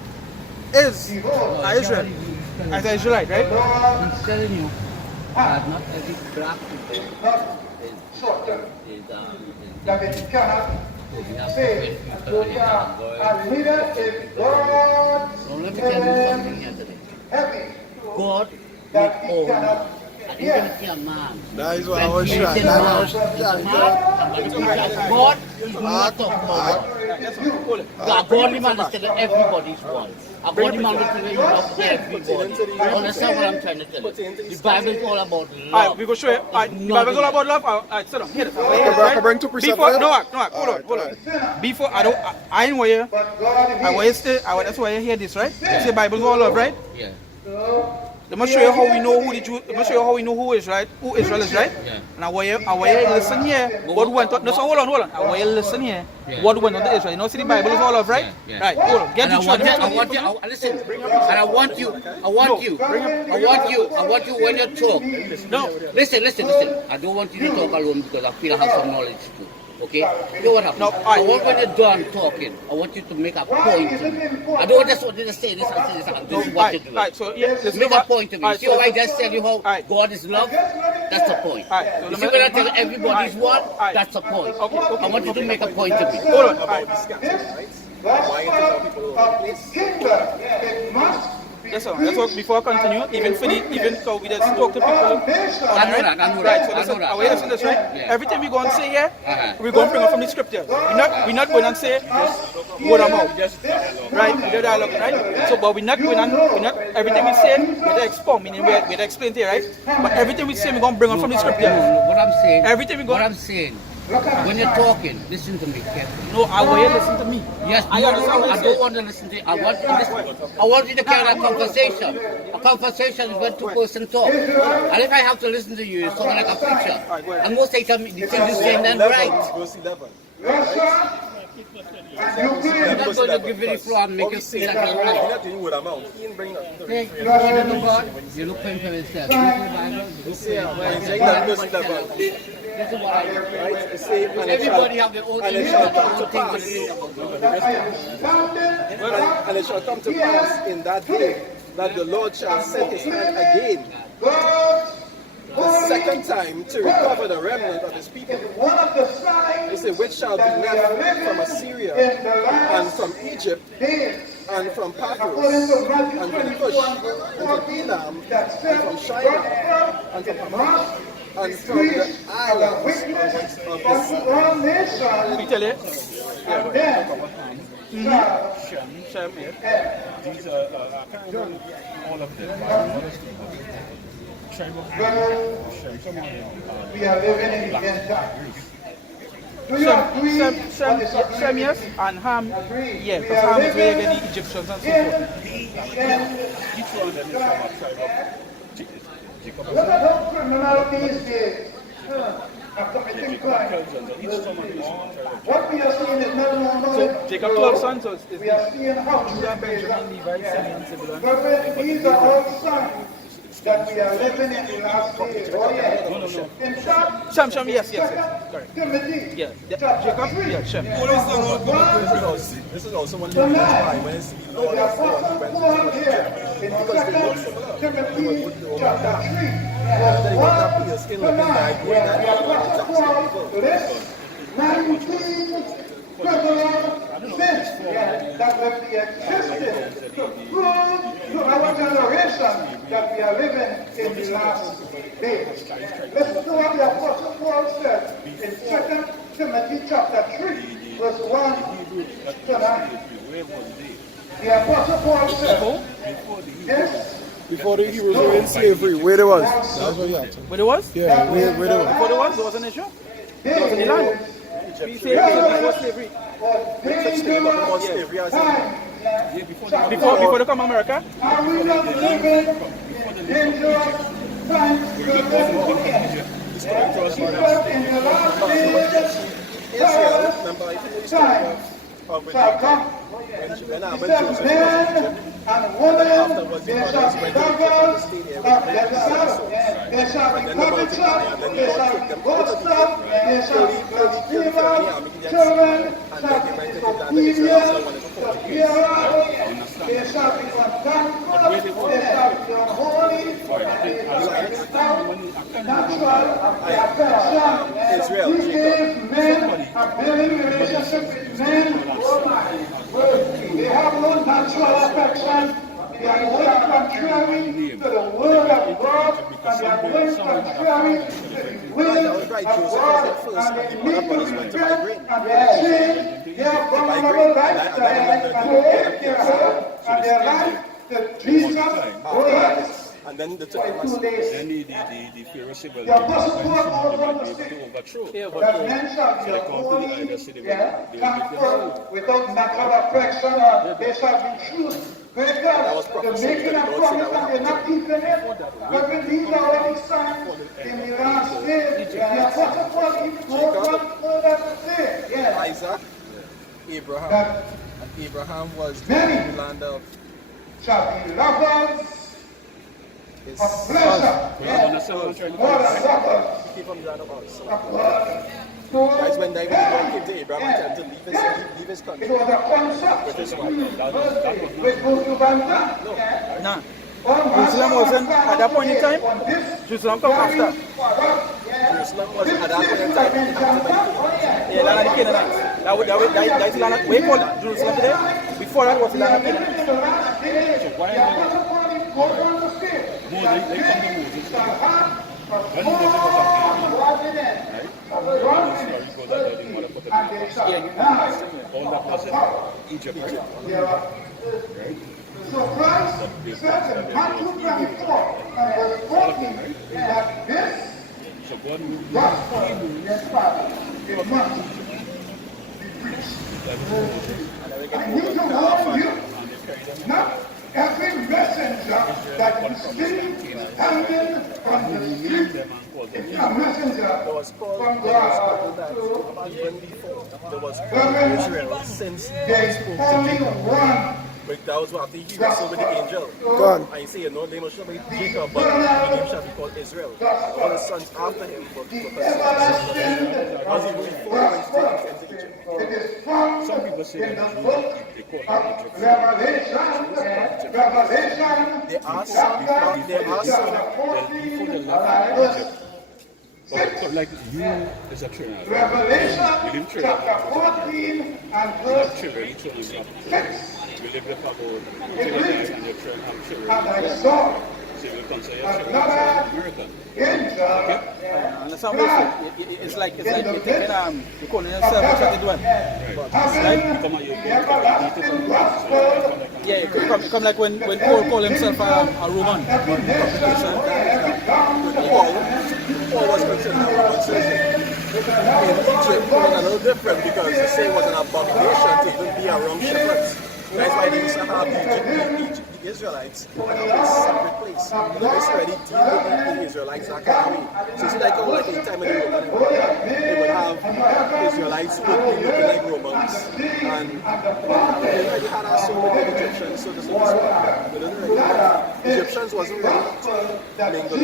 Israel, as an Israelite, right? I'm telling you, not every black people That it cannot say a leader is God. So let me tell you something here today. Heavy. God made all man. And even if you're a man, That is what I was trying. God is not of God. yes, sir. Hold it. A godly man is telling everybody's one. A godly man is telling you love everybody. Understand what I'm trying to tell you? The Bible is all about Alright, love. we go show you. Alright, the Bible's all about love. Alright, sit down. Here it is. I can bring 2% Before, for you? no, hold on. Before, I ain't where I want you stay. That's why you hear this, right? You say Bible's all love, right? Yeah. Let me show you how we know who the Jew. Let me show you how we know who is right, who Israel is right. Yeah. And I want you listen here. What went on? No, so hold on. I want you listen here. Yeah. What went on to Israel? You know, see the Bible is all love, right? Yeah, yeah. Right. Hold on. Get And the truth. listen. And I want you when you talk. No. Listen. I don't want you to talk alone because I feel I have some knowledge too. Okay? You know what happens? No, I want when you're done talking, I want you to make a point to me. I don't just want you to say this and say this and this is what you do. Alright, so yeah, let's Make go a back. point to me. Alright, See so- how I just tell you how Alright. God is love? That's the point. Alright, so You let see me- when I tell everybody's one? Alright. That's the point. Okay. I want you to make a point to me. Hold on. Alright. Why you tell people all over the place? Yes, sir. That's what before I continue, even so we just talk to people. I know that. Right, so listen, I know are we that. listening to this, right? Yeah. Everything we go and say here, Uh-huh. we're going to bring up from the scriptures. We're not going and say word of mouth. Right? We do dialogue, right? So, but we're not everything we say, we're to expound, meaning we're to explain here, right? But everything we say, we're going to bring up from the scriptures. What I'm saying, Everything we go. what I'm saying, when you're talking, listen to me carefully. No, I want you to listen to me. Yes, I understand what I you're don't want to listen to you. I want you to listen. I want you to carry a conversation. A conversation is when two persons talk. And if I have to listen to you, it's something like a picture. And most of the time, the thing is saying then right. Go see that one. You're not going to give it a floor and make it feel like you're right. Not doing with a mouth. He didn't bring that. Hey, you don't know God, you look for him for himself. You Say that go see that one. This is what I do. Right? It's saying, and it Everybody shall- have their own and it image shall and their come to own thing to pass. say about God. And it shall come to pass in that day that the Lord shall set his hand again, the second time, to recover the remnant of his people. He said, which shall be left from Assyria, and from Egypt, and from Pathros, and from Cush, and from Elam, and from Shinar, and from Hamath, and from the islands of the sea. We tell you. Shem, yeah. These are, I can't remember all of them, but honestly, tribe of Shem, some of them We are living in the end times. Do you agree? Shem, yes, and Ham, yeah, because Ham is where you get the Egyptians and so forth. each one of them is from a tribe of Jacob. Look at how criminal these days are committing crime. Each one of these from a tribe of What we are seeing is not normal. So Jacob 12 sons, so is We are seeing how Judah, Benjamin, Levi, Simeon, Zebulun. Brethren, these are all signs that we are living in the last days. Oh yeah. No. In short, Shem, yes, correct. Timothy, Yeah, Jacob, yeah, Shem. This is also one of the reasons why when it's the Lord the of war, he went Apostle Paul to here in because they look 2 similar. Timothy chapter 3 They verse got that 1 place in to looking 9, like where that. the Apostle Paul lists 19 prevalent sins that have existed to prove to our generation that we are living in the last days. Listen to what the Apostle Paul said in 2 Timothy chapter 3, verse 1 to 9. The Apostle Paul said, this Before the Hebrews were in slavery, where they was? That's what you have to. Where there was? Yeah, where they was. Before there was an issue? There was in the land. We say before slavery. About slavery as in Before they come to America? are we not living in dangerous times? Because in the last days, Israel. Remember, I think we spoke time of when shall come. when He Joseph said, was in men Egypt. and women, Afterwards, they the shall brothers be went to governed stay there of with themselves. They shall be covetous, they shall be boastful, they shall be blasphemers, children shall be disobedient to parents, they shall be ungrateful, they shall be unholy, and they shall be without natural affection. Israel, These days, men are building relationships with men. They have no natural affection. They are going contrary to the word of God, and they are going contrary to the will of God, and they need to repent, and they change their vulnerable lifestyle and wait and their life to Jesus Christ. And then the took For 2 days. then the Pharaoh said, well, The Apostle Paul they goes on might to be able say to overthrow. that men shall be So they come to the holy, idea, say they will make themselves. comfort, without natural affection, or they shall be truth. Great God, the making of promise and they're not keeping it. But when these are already signed in the last days, the Apostle Paul even goes on further to say, yes, Isaac, Abraham, that and Abraham was many in the land of shall be lovers his of pleasure, But I understand what I'm trying to more than say. lovers He came from the land of Uz. of blood. Guys, when God came to Abraham and told him to leave his It country was a concept. with his wife. With both of them, Nah. Jerusalem wasn't at that point in time. Jerusalem come after. Jerusalem was at that point in time inhabited by the Canaanites. Yeah, land of the Canaanites. That's the land of, we call Jerusalem today. Before that was the land of Canaanites. So why are they come to Moses? When Moses was at right? The story goes that they didn't want to put the all that was in Egypt. Right? So Christ says in Matthew 24 and verse 14 that this So God gospel, yes, Father, it must be preached. I need to warn you, not every messenger that you see standing on the street is a messenger There was called from there was called God. that even before there was called Reverend, Israel since God there's spoke to only Jacob. one. But that was after he wrestled with the angel. God. And he said, you know, they must not be Jacob, but his name shall be called Israel. All his sons after him were considered sons of Israel. That was even before he went into Egypt. It is found Some people say in that the book they call it of Revelation. Revelation. There are some, before they left Egypt. So like you is a trainer. Revelation chapter 14 and verse 6. You live the cupboard, and your children have children. And I saw So you will consider your children another American. angel Understand what I'm saying? It's like you're taking you're calling yourself what you're doing. having Come on, you the everlasting gospel. Yeah, it come like when Paul called himself a Roman. Every nation, every tongue, Paul was considered a Roman citizen. In Egypt, it was a little different because they say it was an abomination to even be around shepherds. That's why they used to have the Israelites in a separate place. They already deal with the Israelites that kind of way. So it's like in the time of the Roman Empire, they would have Israelites who would be looking like Romans. And they already had us so with the Egyptians, so this is what the Egyptians wasn't ready to mingle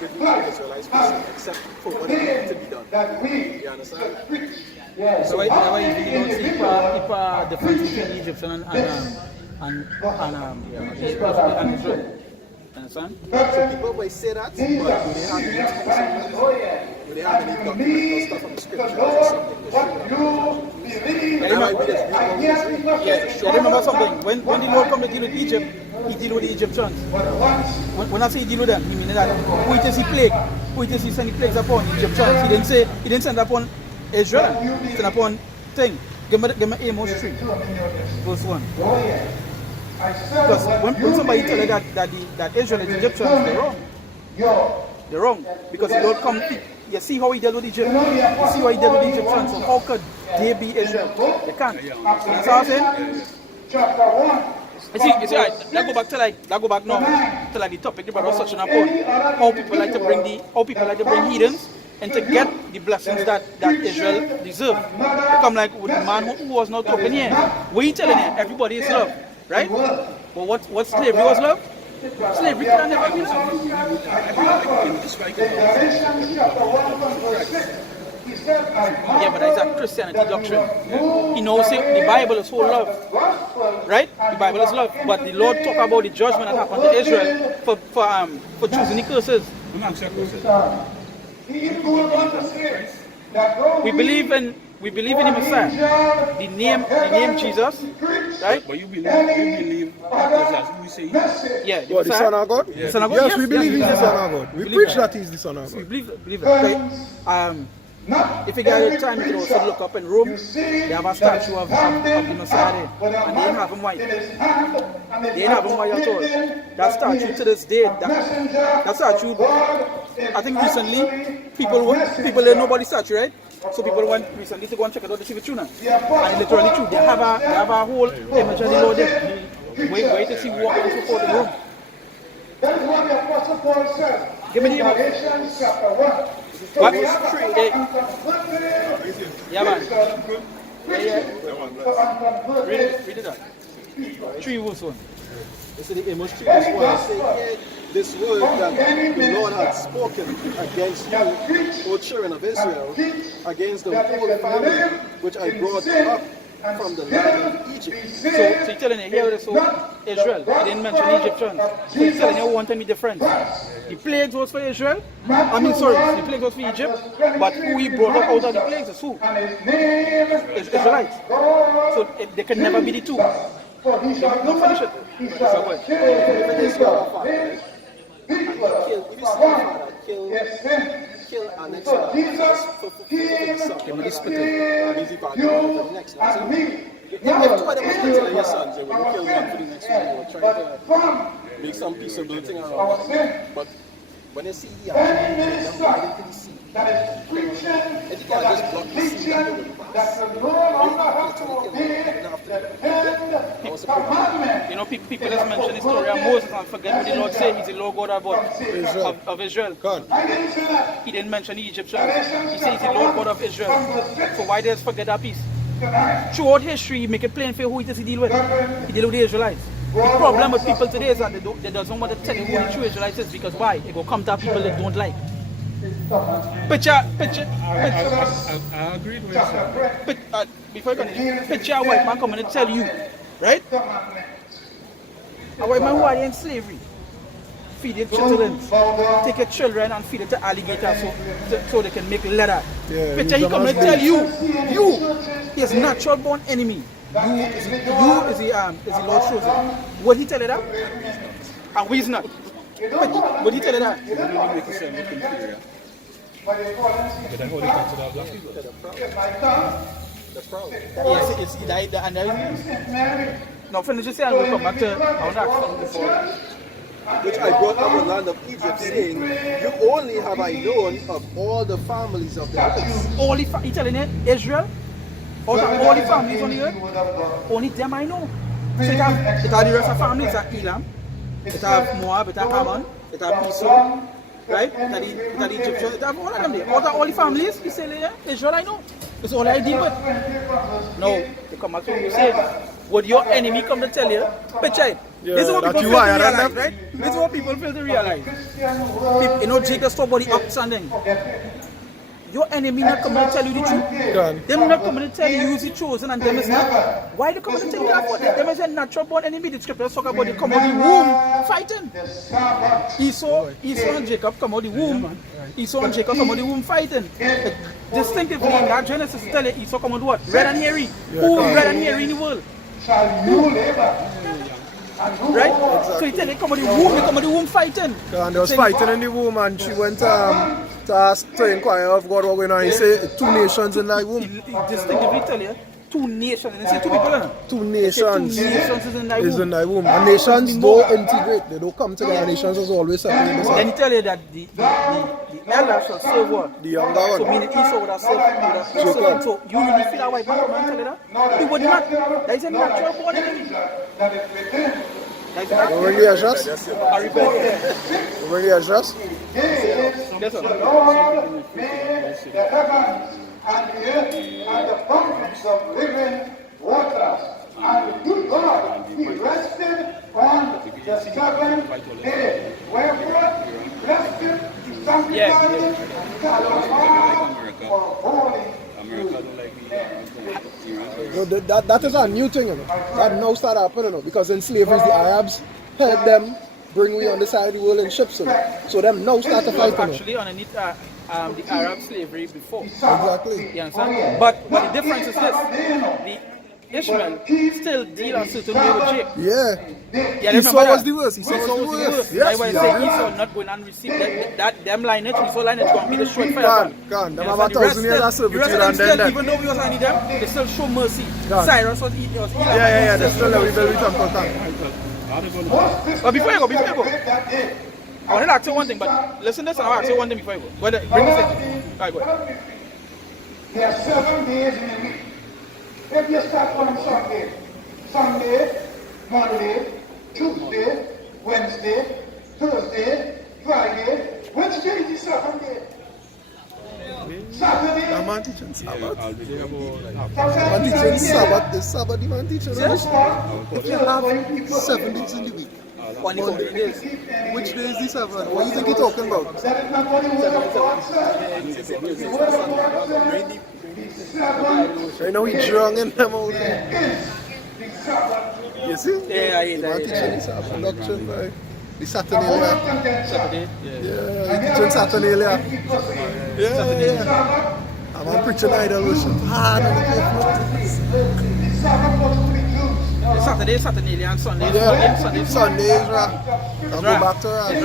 with the Israelites except for what needed to be done. You understand? So why you don't see if difference between Egyptian and Israel? Understand? So people may say that, but do they have any documental stuff from the scriptures or something? Yeah, remember something. When the Lord come to deal with Egypt, he deal with the Egyptians. When I say he deal with them, he means that who it is he plague, who it is he send the plagues upon the Egyptians. He didn't send upon Israel, he sent upon thing. Give me Amos 3, verse 1. Because when somebody tell you that Israel and Egyptians, they're wrong. They're wrong. Because the Lord come, you see how he dealt with Egypt. You see how he dealt with the Egyptians. So how could they be Israel? They can't. You know what I'm saying? Chapter 1. You see, that go back now to like the topic the brother was touching upon. How people like to bring heathens and to get the blessings that Israel deserve. They come like with the man who was not talking here. We telling you, everybody is love, right? But what slavery was love? Slavery can never be love. Yeah, but that's a Christianity doctrine. He knows the Bible is full of love, right? The Bible is love, but the Lord talk about the judgment that happened to Israel for choosing the curses. We believe in the Messiah, the name Jesus, right? But you believe that who we say? Yeah, What, the Son of God? The Son of God? Yes, we believe he's the Son of God. We preach that he's the Son of We God. believe that. Okay. If you get the time, you can also look up in Rome. They have a statue of the Messiah there, and they didn't have him white. They didn't have him white at all. That statue to this day, that statue, I think recently, people didn't know about the statue, right? So people went recently to go and check it out to see the tuna. And literally true, they have a whole image of the Lord there. Wait to see what is before the room. That is what the Apostle Paul says. Give me the image. Galatians chapter 1. What? Yeah, man. Read it out. 3 verse 1. You see the image 3 verse 1 say, this word that the Lord had spoken against you, O children of Israel, against the whole family which I brought up from the land of Egypt. So you're telling you here, so Israel, he didn't mention Egyptians. So you're telling you one time the difference. The plagues was for Israel. The plagues was for Egypt. But who he brought up out of the plagues is who? Israelites. So they can never be the two. Don't finish it. Kill our next son. Give me the spit. If two of them was killing your sons, they would kill them for the next one. They were trying to make some peaceable thing around. But when you see the action, they don't get into the sea. If you can't just block the sea, that they will pass. You know, people just mention the story of Moses and forget what the Lord said. He's the Lord God of Israel. God. He didn't mention the Egyptians. He said he's the Lord God of Israel. So why does forget that piece? Throughout history, he make it plain for who he deal with. He deal with the Israelites. The problem with people today is that they don't want to tell you who the true Israelites is, because why? It will come to people they don't like. Picture. I agree with you. Before you continue, picture a white man coming and tell you, right? A white man who are in slavery, feed your children, take your children and feed it to alligators so they can make leather. Yeah, Picture he come and tell you, his natural born enemy. You is the Lord chosen. Would he tell you that? And we is not. Would he tell you that? But then how they consider black people? Yes, it's either and there. Now finish this and we'll come back to our next before. Which I brought up the land of Egypt, saying, you only have I known of all the families of the earth. He telling you, Israel, all the families on the earth, only them I know. So it have the rest of families, it have Elam, it have Moab, it have Ammon, it have Esau, right? It have the Egyptians, it have all of them there. All the families, he say, yeah, Israel I know. That's all I deal with. No, they come back to what you say. Would your enemy come to tell you, picture? This is what people fail to realize, right? This is what people fail to realize. You know, Jacob talk about the upstanding. Your enemy not coming to tell you the truth. Them not coming to tell you who's the chosen and them is not. Why they coming to tell you that for? Them is a natural born enemy. The scriptures talk about they come out the womb fighting. Esau and Jacob come out the womb. Esau and Jacob come out the womb fighting. Distinctively in that Genesis tell you Esau come out what? Red and hairy. Who is red and hairy in the world? Right? Exactly. So you tell they come out the womb fighting. And they was fighting in the womb and she went to ask to inquire of God what going on. He said 2 nations in that womb. He distinctively tell you 2 nations. And they say 2 people in it. 2 nations is in that womb. In that womb. And nations don't integrate. They don't come together. Nations is always separate. Then he tell you that the elder shall serve what? The younger one. So meaning Esau would have served. So you really feel that white man come and tell you that? He would not. That is a natural born enemy. You really adjust? I repent. You really adjust? Yes, sir. The Lord made the heavens and the earth and the fountains of living waters. And good God, he rested on the 7th day. Wherefore, he rested, he sanctified it, and set it apart for holy America don't like That is a new thing, you know. That now start happening, you know, because in slavery the Arabs helped them bring we on the side of the world in ships, you know. So them now start to fight, you know. Actually underneath the Arab slavery before. Exactly. You understand? But the difference is this. Ishmael still deal a certain way with Jacob. Yeah. Yeah, Esau was the worst. Esau was the worst. That's why I Yes. say Esau not going and receive that them lineage. Esau lineage going to be destroyed forever. Gone. Them You have understand? 1,000 years of The servitude rest of and them then still, that. even though we was handing them, they still show mercy. Gone. Cyrus was eating. Yeah. They still we build with Uncle Tom. But before you go, I wanted to ask you one thing, but listen to this and I'll ask you one thing before you go. Bring this in. Alright, go ahead. There are 7 days in a week. If you start on Sunday, Monday, Tuesday, Wednesday, Thursday, Friday. Wednesday is the 7th day. Saturday. The man teaching Sabbath. I'll be there about Man teaching Sabbath. The Sabbath the man teaching. If you have 7 days in the week. One days. Which day is the 7th? What do you think you're talking about? that is not what the word of God says. The word of God says the 7th I know he's drunk in them all day. is the Sabbath. You see? Yeah, I hate Man that. teaching the Sabbath doctrine, right? The Saturnalia. Saturday. Yeah, he teaching Saturnalia. Yeah. I'm on preaching idol worship hard on the pavement. The Sabbath was to the Jews. Saturday, and Sunday. Yeah, Sunday is right. I'll go back to right.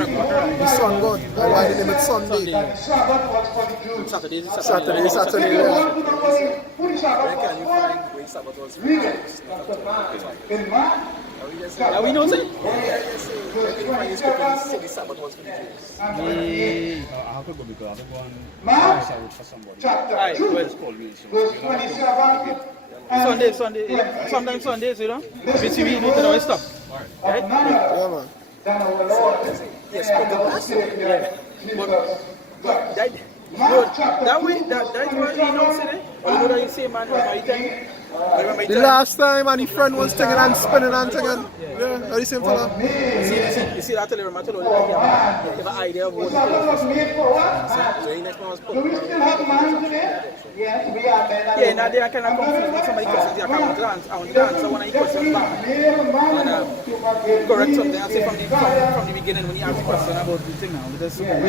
The sun God. That's why they name it Sunday. The Sabbath was for the Jews. Saturday, If you yeah. want to know who the Sabbath Where can you was find where Sabbath was for, read it. In Mark, Yeah, we know it. Where can you find scripture say the Sabbath was for the Jews? I have to go because I have to go and Mark search out for somebody. chapter Alright, 2, well, Call me. So, verse 27. Sunday, yeah. Sometimes Sundays, you know. Which we need to know stuff. Right? Yeah, man. Than our Lord Yes, but the Passover. Jesus. But that, Mark chapter that 2, way, that's why you know, say that. Or you know that you say, man, my time. The last time, and the friend was singing and spinning and singing. Yeah, that's the same fella. You see that telegram, I told you, you have an idea of what it Sabbath is. was made for what? So the next one was put. Do we still have man today? Yes, we are men. Yeah, now they are kind of confused when somebody questions you. I want to answer one of the questions back. And correct something I say from the beginning when you ask the question about the thing now.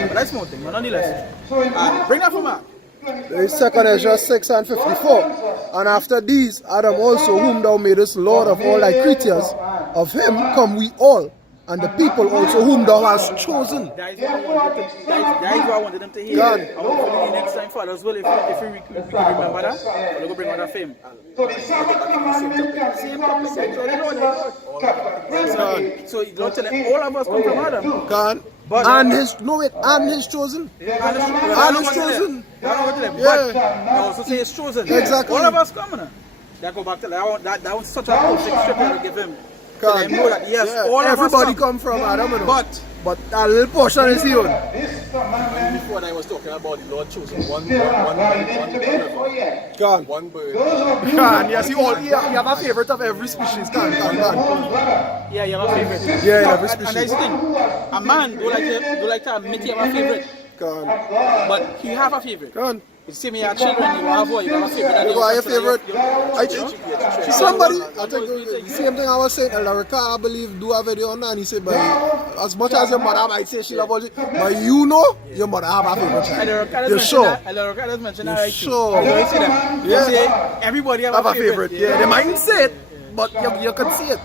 But that's more thing, but nonetheless. Bring that for Mark. There is 2 Ezra 6 and 54. And after these, Adam also, whom thou madest Lord of all thy creatures, of him come we all, and the people also whom thou hast chosen. That is what I wanted them to hear. God. And hopefully next time, Father, as well, if we can remember that, we'll go bring other fame. So the Sabbath commandment can Same be found topic, in so they know Exodus chapter 3. So you don't tell them, all of us come from Adam. God. But- And his, no wait, and his chosen. And his chosen. But Yeah. I also say it's chosen. Exactly. All of us come now. That go back to that was such a perfect scripture to give him. So God. they know that yes, Yeah, all of us everybody come. come from Adam, you know. But a little portion is his own. This commandment Before I was talking about the Lord choosing one still bird, applied today. Oh yeah. God. one bird. Those of you God, yes, you have a favorite of every species. God. brother, yeah, you have a favorite. Yeah, every And that's species. the thing. A man do like to admit you have a favorite. God. But you have a favorite. God. You see me, your children, you have a favorite. And You got your favorite. You Somebody, I think the same thing I was saying, Elder Ricardo, I believe, do a video on that, and he said, but as much as your mother might say she loves all it, but you know your mother have a favorite child. You're sure. Elder mentioned that You're right too. sure. You know, you see that? Yeah. You say everybody have Have a favorite. Yeah, they mightn't say it, but you can see it.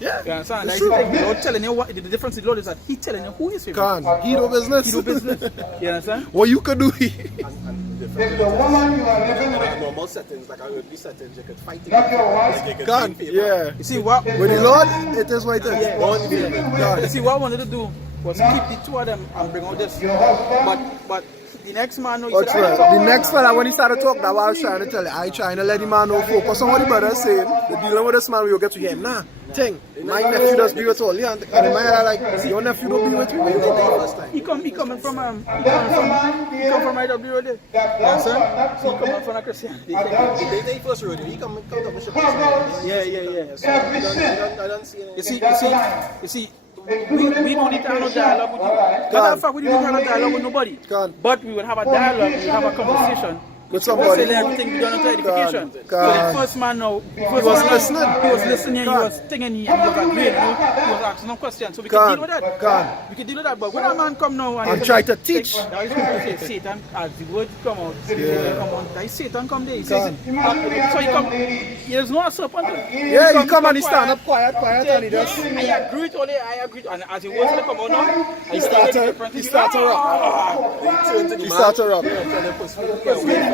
Yeah. You understand? It's That's the true. thing. The Lord telling you what the difference with the Lord is that He telling you who is favorite. Can he do business? He do business. You understand? What you could do. And if different the woman you are living in with, normal settings, like our earthly settings, you could fight it. not your wife, You could Can, be in favor. yeah. You see what? With the Lord, it is what it is. One favorite. You God. see what I wanted to do was keep the two of them and bring out this. your husband, But the next man, he That's said, right. The next fella, when he started talking, that's what I was trying to tell you. I trying to let the man know focus on what the brother is saying. The dealing with this man, we'll get to hear. Nah, thing. My nephew does be with all. Yeah, and in my head, I like, your nephew don't be with you. You come the first time. He coming from IW there. Yes, sir. So he coming from a Christianity. The day first rodeo, he come to Bishop. I Yeah. every sin, don't see any. You see, we don't need to have no dialogue with you. Matter of fact, we don't have a dialogue with nobody. God. But we will have a dialogue, we will have a conversation with He somebody. said everything be done unto edification. So Can. the first man now, He was listening. He was listening, he was thinking, and he was agreeing, you know. He was asking no questions. So we can deal with that. We can deal with that. But when a man come now And try to teach. that is what we say Satan, as the word come out, come on, that is Satan come there. He says, so he come, he does not serpent. Yeah, he come and he stand up quiet, and he just... I agree with all that, I agree. And as he was to come out now, He started to rock. He started to rock.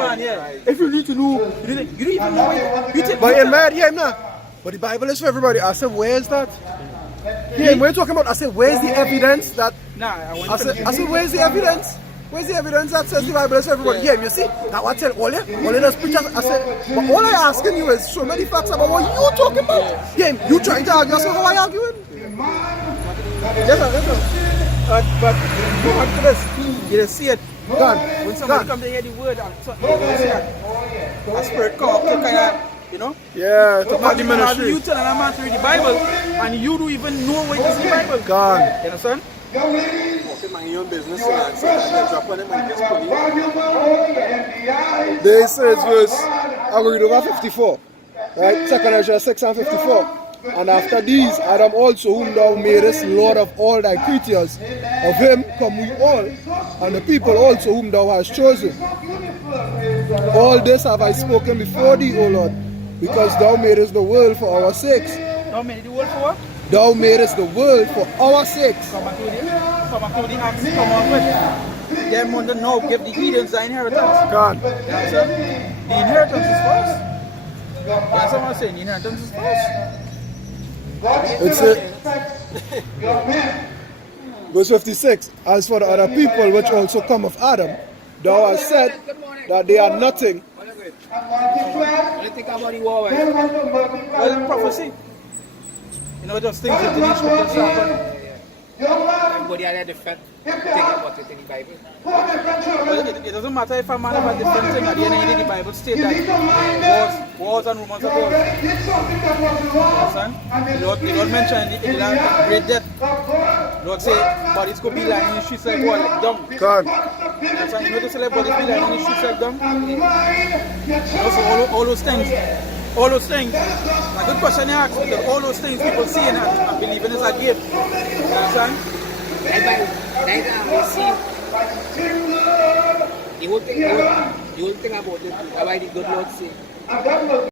Man, yeah. If you need to know, you don't even know it. You take But in my head, yeah, nah. But the Bible is for everybody. I said, where is that? Yeah, when you're talking about, I said, where's the evidence that... I said, where's the evidence? Where's the evidence that says the Bible is for everybody? Yeah, you see, now I tell all you just preachers. I said, but all I asking you is show me the facts about what you talking about. Yeah, you trying to argue, I said, how I arguing? Yes, sir. But go back to this. You just see it. God. When somebody come to hear the word and something, you see that. A spirit come up to kind of, you know? Yeah, to But the ministry. you tell a man to read the Bible and you don't even know what is the Bible. God. You understand? Okay, mind your own business and say that drop on him and just put it. There says verse, I will read over 54. Right? 2 Ezra 6 and 54. And after these, Adam also, whom thou madest Lord of all thy creatures, of him come we all, and the people also whom thou hast chosen. All this have I spoken before thee, O Lord, because thou madest the world for our sakes. Thou made the world for what? Thou madest the world for our sakes. Come and to the acts, come on with. Them under now give the heathens the inheritance. God. You understand? The inheritance is first. You understand what I'm saying? The inheritance is first. It's verse 56. As for the other people which also come of Adam, thou hast said that they are nothing. What do you think about the war? Well, prophecy. You know, just things that the scriptures happen. Everybody had a different thing about it in the Bible. Well, it doesn't matter if a man have a different thing. At the end of the Bible state that wars and rumors are wars. Understand? The Lord mentioned in the land of great death. Lord say, bodies could be lying in the streets like what? Like dung. God. Understand? You know to say like bodies be lying in the streets like dung? Also, all those things. All those things. A good question you ask, because all those things people see and believing is a gift. You understand? We see the whole thing about it, about the good Lord say.